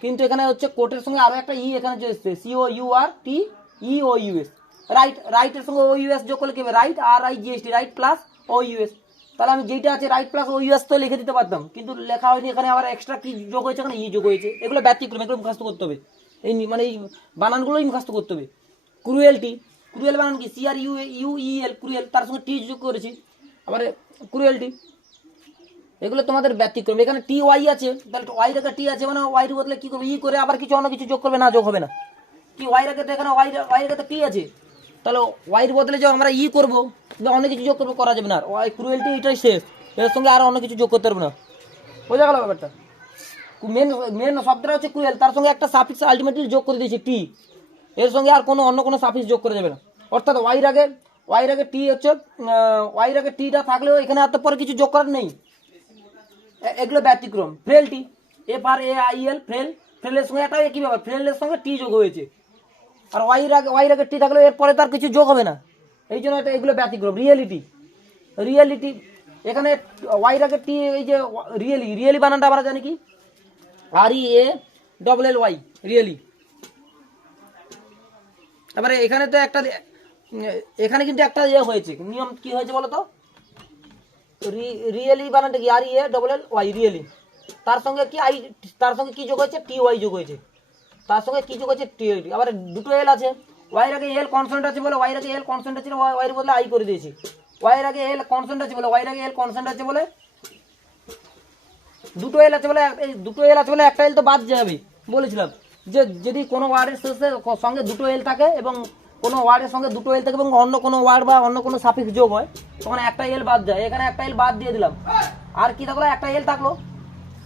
কিন্তু এখানে হচ্ছে কোর্টের সঙ্গে আরও একটা এখানে চলে এসছে, COURTEOUS, রাইট। রাইটের সঙ্গে ও ইউএস যোগ করলে কি হবে, রাইট, RIGHT, রাইট প্লাস ও ইউএস। তাহলে আমি যেটা আছে রাইট প্লাস ও ইউএস তো লিখে দিতে পারতাম, কিন্তু লেখা হয়নি, এখানে আবার এক্সট্রা কি যোগ হয়েছে, এখানে যোগ হয়েছে। এগুলো ব্যতিক্রম, এগুলো মুখস্থ করতে হবে, এই মানে এই বানানগুলোই মুখস্থ করতে হবে। ক্রুয়েলটি, ক্রুয়েল বানান কি, CRUEL, ক্রুয়েল, তার সঙ্গে টি যোগ করেছি, আবার ক্রুয়েলটি। এগুলো তোমাদের ব্যতিক্রম। এখানে TY আছে, তাহলে ওয়াই রেখে টি আছে, মানে ওয়াইয়ের বদলে কি করবে, করে আবার কিছু অন্য কিছু যোগ করবে, না যোগ হবে না। কি ওয়াই রেখে তো এখানে ওয়াই রেখে তো টি আছে, তাহলে ওয়াইয়ের বদলে যে আমরা করবো, অনেক কিছু যোগ করবো, করা যাবে না। ওয়াই ক্রুয়েলটি এটাই শেষ, এর সঙ্গে আর অন্য কিছু যোগ করতে পারবে না। বোঝা গেল ব্যাপারটা? মেন শব্দটা হচ্ছে ক্রুয়েল, তার সঙ্গে একটা সাফিক্স আলটিমেটলি যোগ করে দিয়েছি টি, এর সঙ্গে আর অন্য কোনো সাফিক্স যোগ করা যাবে না। অর্থাৎ ওয়াইয়ের আগে টি হচ্ছে, ওয়াইয়ের আগে টিটা থাকলেও এখানে আর তো পরে কিছু যোগ করার নেই। এগুলো ব্যতিক্রম। ফ্রেলটি, FRAIL, ফ্রেলের সঙ্গে একটা একই ব্যাপার, ফ্রেলের সঙ্গে টি যোগ হয়েছে, আর ওয়াইয়ের আগে টি থাকলেও এরপরে তার কিছু যোগ হবে না, এই জন্য এগুলো ব্যতিক্রম। রিয়েলিটি, এখানে ওয়াইয়ের আগে টি, এই যে রিয়েলি বানানটা আমরা জানি কি, REALLY, রিয়েলি। তারপরে এখানে তো একটা, এখানে কিন্তু একটা হয়েছে, নিয়ম কি হয়েছে বলো তো, রিয়েলি বানানটা কি, REALLY, রিয়েলি, তার সঙ্গে কি তার সঙ্গে কি যোগ হয়েছে, TY যোগ হয়েছে, তার সঙ্গে কি যোগ হয়েছে, TY। আবার দুটো এল আছে, ওয়াইয়ের আগে এল কনস্ট্যান্ট আছে বলে, ওয়াইয়ের আগে এল কনস্ট্যান্ট আছে, ওয়াইয়ের বদলে আই করে দিয়েছি। ওয়াইয়ের আগে এল কনস্ট্যান্ট আছে বলে, ওয়াইয়ের আগে এল কনস্ট্যান্ট আছে বলে, দুটো এল আছে বলে, এই দুটো এল আছে বলে একটা এল তো বাদ যাবে। বলেছিলাম যে যদি কোনো ওয়ার্ডের সঙ্গে দুটো এল থাকে, এবং কোনো ওয়ার্ডের সঙ্গে দুটো এল থাকে, এবং অন্য কোনো ওয়ার্ড বা অন্য কোনো সাফিক্স যোগ হয়, তখন একটা এল বাদ যায়। এখানে একটা এল বাদ দিয়ে দিলাম, আর কি থাকলো, একটা এল থাকলো,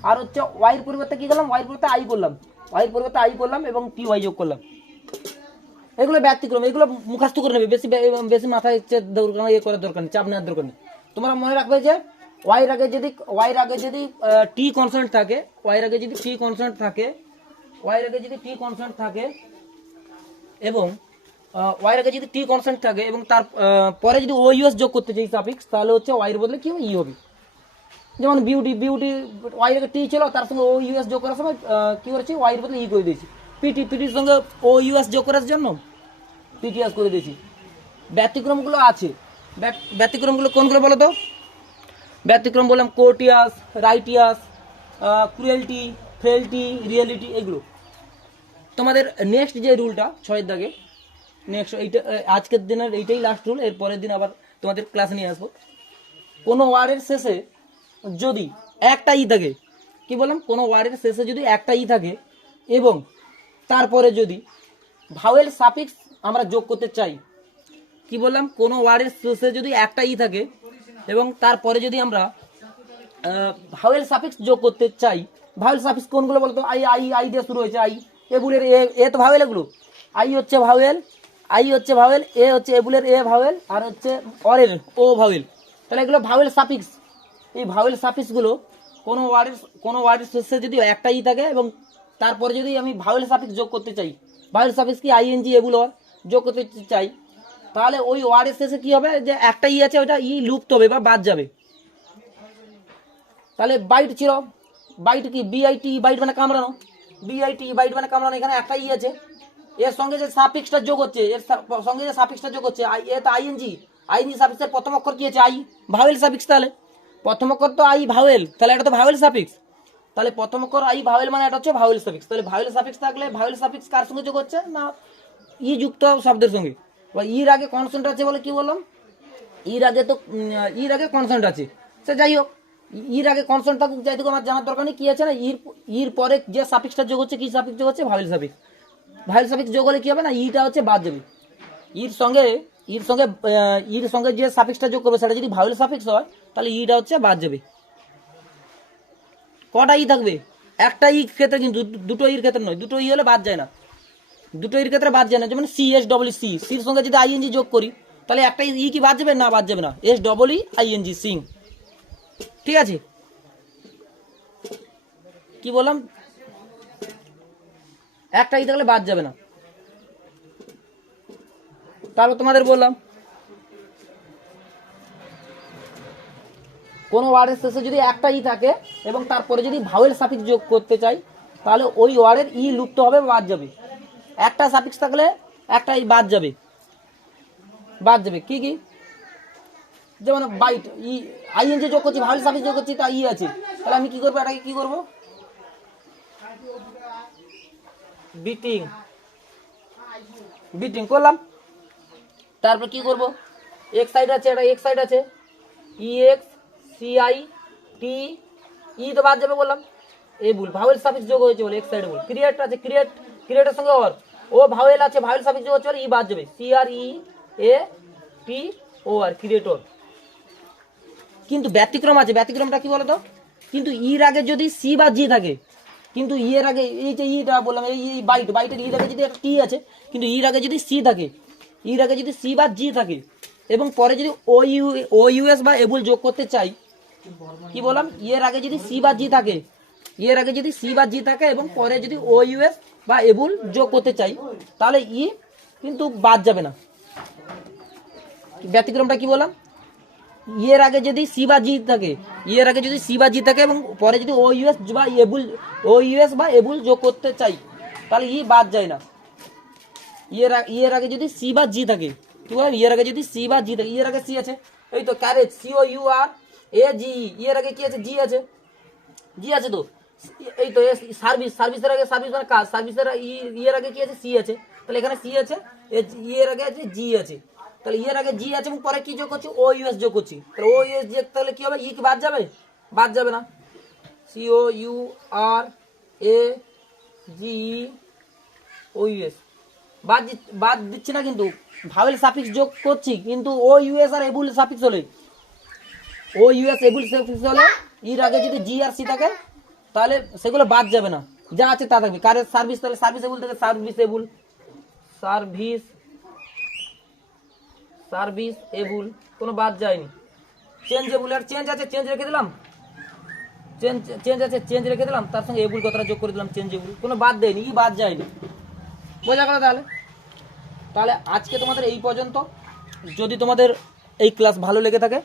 আর হচ্ছে ওয়াইয়ের পরিবর্তে কি করলাম, ওয়াইয়ের পরিবর্তে আই করলাম, ওয়াইয়ের পরিবর্তে আই করলাম, এবং TY যোগ করলাম। এগুলো ব্যতিক্রম, এগুলো মুখস্থ করে নেবে, বেশি মাথায় করার দরকার নেই, চাপ নেওয়ার দরকার নেই। তোমরা মনে রাখবে যে ওয়াইয়ের আগে যদি টি কনস্ট্যান্ট থাকে, ওয়াইয়ের আগে যদি টি কনস্ট্যান্ট থাকে, এবং ওয়াইয়ের আগে যদি টি কনস্ট্যান্ট থাকে, এবং তার পরে যদি ও ইউএস যোগ করতে চাই সাফিক্স, তাহলে হচ্ছে ওয়াইয়ের বদলে কি হবে, ই হবে। যেমন বিউটি, ওয়াইয়ের আগে টি ছিল, তার সঙ্গে ও ইউএস যোগ করার সময় কি করেছি, ওয়াইয়ের বদলে ই করে দিয়েছি। পিটির সঙ্গে ও ইউএস যোগ করার জন্য PTS করে দিয়েছি। ব্যতিক্রমগুলো আছে, ব্যতিক্রমগুলো কোনগুলো বলো তো? ব্যতিক্রম বললাম কোর্টিয়াস, রাইটিয়াস, ক্রুয়েলটি, ফ্রেলটি, রিয়েলিটি, এগুলো। তোমাদের নেক্সট যে রুলটা 6 দাগে, নেক্সট এইটা আজকের দিনের এইটাই লাস্ট রুল, এর পরের দিন আবার তোমাদের ক্লাসে নিয়ে আসবো। কোনো ওয়ার্ডের শেষে যদি একটা থাকে, কি বললাম, কোনো ওয়ার্ডের শেষে যদি একটা থাকে, এবং তারপরে যদি ভাওয়েল সাফিক্স আমরা যোগ করতে চাই, কি বললাম, কোনো ওয়ার্ডের শেষে যদি একটা থাকে, এবং তারপরে যদি আমরা ভাওয়েল সাফিক্স যোগ করতে চাই, ভাওয়েল সাফিক্স কোনগুলো বলতো, আই দিয়ে শুরু হয়েছে, আই, এবুলের এ তো ভাওয়েল, এগুলো আই হচ্ছে ভাওয়েল, এ হচ্ছে এবুলের এ ভাওয়েল, আর হচ্ছে অরের ও ভাওয়েল। তাহলে এগুলো ভাওয়েল সাফিক্স। এই ভাওয়েল সাফিক্সগুলো কোনো ওয়ার্ডের শেষে যদি একটা থাকে, এবং তারপরে যদি আমি ভাওয়েল সাফিক্স যোগ করতে চাই, ভাওয়েল সাফিক্স কি ING এগুলো যোগ করতে চাই, তাহলে ওই ওয়ার্ডের শেষে কি হবে, যে একটা আছে, ওইটা লুপ্ত হবে বা বাদ যাবে। তাহলে বাইট ছিল, বাইট কি, BIT, বাইট মানে কামড়ানো, BIT, বাইট মানে কামড়ানো, এখানে একটা আছে, এর সঙ্গে যে সাফিক্সটা যোগ হচ্ছে, এ তো ING সাফিক্সের প্রথম অক্ষর কি আছে, আই, ভাওয়েল সাফিক্স। তাহলে প্রথম অক্ষর তো আই ভাওয়েল, তাহলে এটা তো ভাওয়েল সাফিক্স। তাহলে প্রথম অক্ষর আই ভাওয়েল, মানে এটা হচ্ছে ভাওয়েল সাফিক্স। তাহলে ভাওয়েল সাফিক্স থাকলে ভাওয়েল সাফিক্স কার সঙ্গে যোগ হচ্ছে না, যুক্ত শব্দের সঙ্গে। বা ইর আগে কনসোনেন্ট আছে বলে কি বললাম, ইর আগে কনসোনেন্ট আছে, সে যাই হোক, ইর আগে কনসোনেন্ট থাকুক যাই হোক, আমার জানার দরকার নেই। কি আছে না, ইর পরে যে সাফিক্সটা যোগ হচ্ছে, কি সাফিক্স যোগ হচ্ছে, ভাওয়েল সাফিক্স। ভাওয়েল সাফিক্স যোগ হলে কি হবে না, ইটা হচ্ছে বাদ যাবে। ইর সঙ্গে ইর সঙ্গে যে সাফিক্সটা যোগ করবে সেটা যদি ভাওয়েল সাফিক্স হয় তাহলে ইটা হচ্ছে বাদ যাবে। কটা ই থাকবে? একটা ই ক্ষেত্রে, কিন্তু দুটো ইর ক্ষেত্রে নয়। দুটো ই হলে বাদ যায় না, দুটো ইর ক্ষেত্রে বাদ যায় না। যেমন সি এস ডবল সি, সির সঙ্গে যদি আইএনজি যোগ করি তাহলে একটা ই কি বাদ যাবে? না, বাদ যাবে না। S double E I N G, sing. ঠিক আছে, কি বললাম? একটা ই থাকলে বাদ যাবে না। তারপর তোমাদের বললাম কোন ওয়ার্ডের শেষে যদি একটা ই থাকে এবং তারপরে যদি ভাওয়েল সাফিক্স যোগ করতে চাই তাহলে ওই ওয়ার্ডের ই লুপ্ত হবে, বাদ যাবে। একটা সাফিক্স থাকলে একটা ই বাদ যাবে, বাদ যাবে। কি কি? যেমন বাইট, ই আইএনজি যোগ করছি, ভাওয়েল সাফিক্স যোগ করছি, তা ই আছে, তাহলে আমি কি করবো? এটাকে কি করবো? বিটিং, বিটিং করলাম। তারপর কি করব? এক সাইড আছে, এটা এক সাইড আছে, ই এক্স সি আই টি, ই তো বাদ যাবে বললাম। এ ভুল, ভাওয়েল সাফিক্স যোগ হয়েছে বলে এক সাইড ভুল। ক্রিয়েট আছে, ক্রিয়েট, ক্রিয়েটের সঙ্গে ওর ও ভাওয়েল আছে, ভাওয়েল সাফিক্স যোগ হচ্ছে বলে ই বাদ যাবে। সি আর ই এ টি ও আর, ক্রিয়েটর। কিন্তু ব্যতিক্রম আছে, ব্যতিক্রমটা কি বলতো? কিন্তু ইর আগে যদি সি বা জি থাকে, কিন্তু ই এর আগে এই যে ইটা বললাম, এই বাইট, বাইটের ইর আগে যদি একটা টি আছে, কিন্তু ইর আগে যদি সি থাকে, ইর আগে যদি সি বা জি থাকে এবং পরে যদি ও ইউএস বা এবুল যোগ করতে চাই, কি বললাম? এর আগে যদি সি বা জি থাকে, এর আগে যদি সি বা জি থাকে এবং পরে যদি ও ইউএস বা এবুল যোগ করতে চাই তাহলে ই কিন্তু বাদ যাবে না। ব্যতিক্রমটা কি বললাম? এর আগে যদি সি বা জি থাকে, এর আগে যদি সি বা জি থাকে এবং পরে যদি ও ইউএস বা এবুল যোগ করতে চাই তাহলে ই বাদ যায় না। এর আগে যদি সি বা জি থাকে, কি বললাম? এর আগে যদি সি বা জি থাকে, এর আগে সি আছে, এই তো carriage, C O U R A G, এর আগে কি আছে? জি আছে, জি আছে তো। এই তো সার্ভিস, সার্ভিসের আগে সার্ভিস মানে কাজ, সার্ভিসের এর আগে কি আছে? সি আছে, তাহলে এখানে সি আছে, এর আগে আছে জি আছে, তাহলে এর আগে জি আছে এবং পরে কি যোগ করছি? ও ইউএস যোগ করছি, তাহলে ও ইউএস যোগ, তাহলে কি হবে? ই কি বাদ যাবে? বাদ যাবে না। C O U R A G O U S বাদ দিচ্ছি না, কিন্তু ভাওয়েল সাফিক্স যোগ করছি। কিন্তু ও ইউএস আর এবুল সাফিক্স হলে, ও ইউএস এবুল সাফিক্স হলে এর আগে যদি জি আর সি থাকে তাহলে সেগুলো বাদ যাবে না, যা আছে তা থাকবে। কারের সার্ভিস, তাহলে সার্ভিস এবুল থেকে service able, service service able, কোনো বাদ যায়নি। চেঞ্জ এবুল, আর চেঞ্জ আছে, চেঞ্জ রেখে দিলাম, চেঞ্জ আছে, চেঞ্জ রেখে দিলাম, তার সঙ্গে এবুল কথাটা যোগ করে দিলাম, চেঞ্জ এবুল, কোনো বাদ দেয়নি, ই বাদ যায়নি। বোঝা গেল? তাহলে তাহলে আজকে তোমাদের এই পর্যন্ত। যদি তোমাদের এই ক্লাস ভালো লেগে থাকে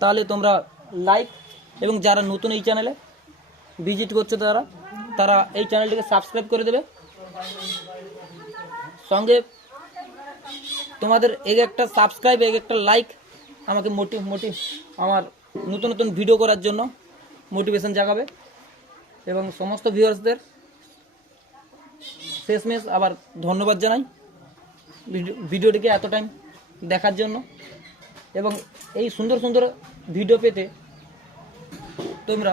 তাহলে তোমরা লাইক, এবং যারা নতুন এই চ্যানেলে ভিজিট করছে তারা এই চ্যানেলটিকে সাবস্ক্রাইব করে দেবে। সঙ্গে তোমাদের এক একটা সাবস্ক্রাইব, এক একটা লাইক আমাকে আমার নতুন নতুন ভিডিও করার জন্য মোটিভেশন জাগাবে। এবং সমস্ত ভিউয়ার্সদের শেষমেশ আবার ধন্যবাদ জানাই ভিডিওটিকে এত টাইম দেখার জন্য। এবং এই সুন্দর সুন্দর ভিডিও পেতে তোমরা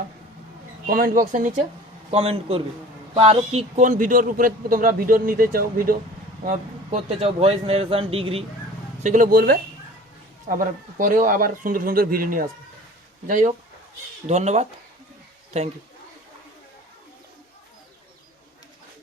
কমেন্ট বক্সের নিচে কমেন্ট করবে, বা আরও কি কোন ভিডিওর উপরে তোমরা ভিডিও নিতে চাও, ভিডিও করতে চাও, ভয়েস নারেশন, ডিগ্রি, সেগুলো বলবে। আবার পরেও আবার সুন্দর সুন্দর ভিডিও নিয়ে আসবে। যাই হোক, ধন্যবাদ, থ্যাংক ইউ।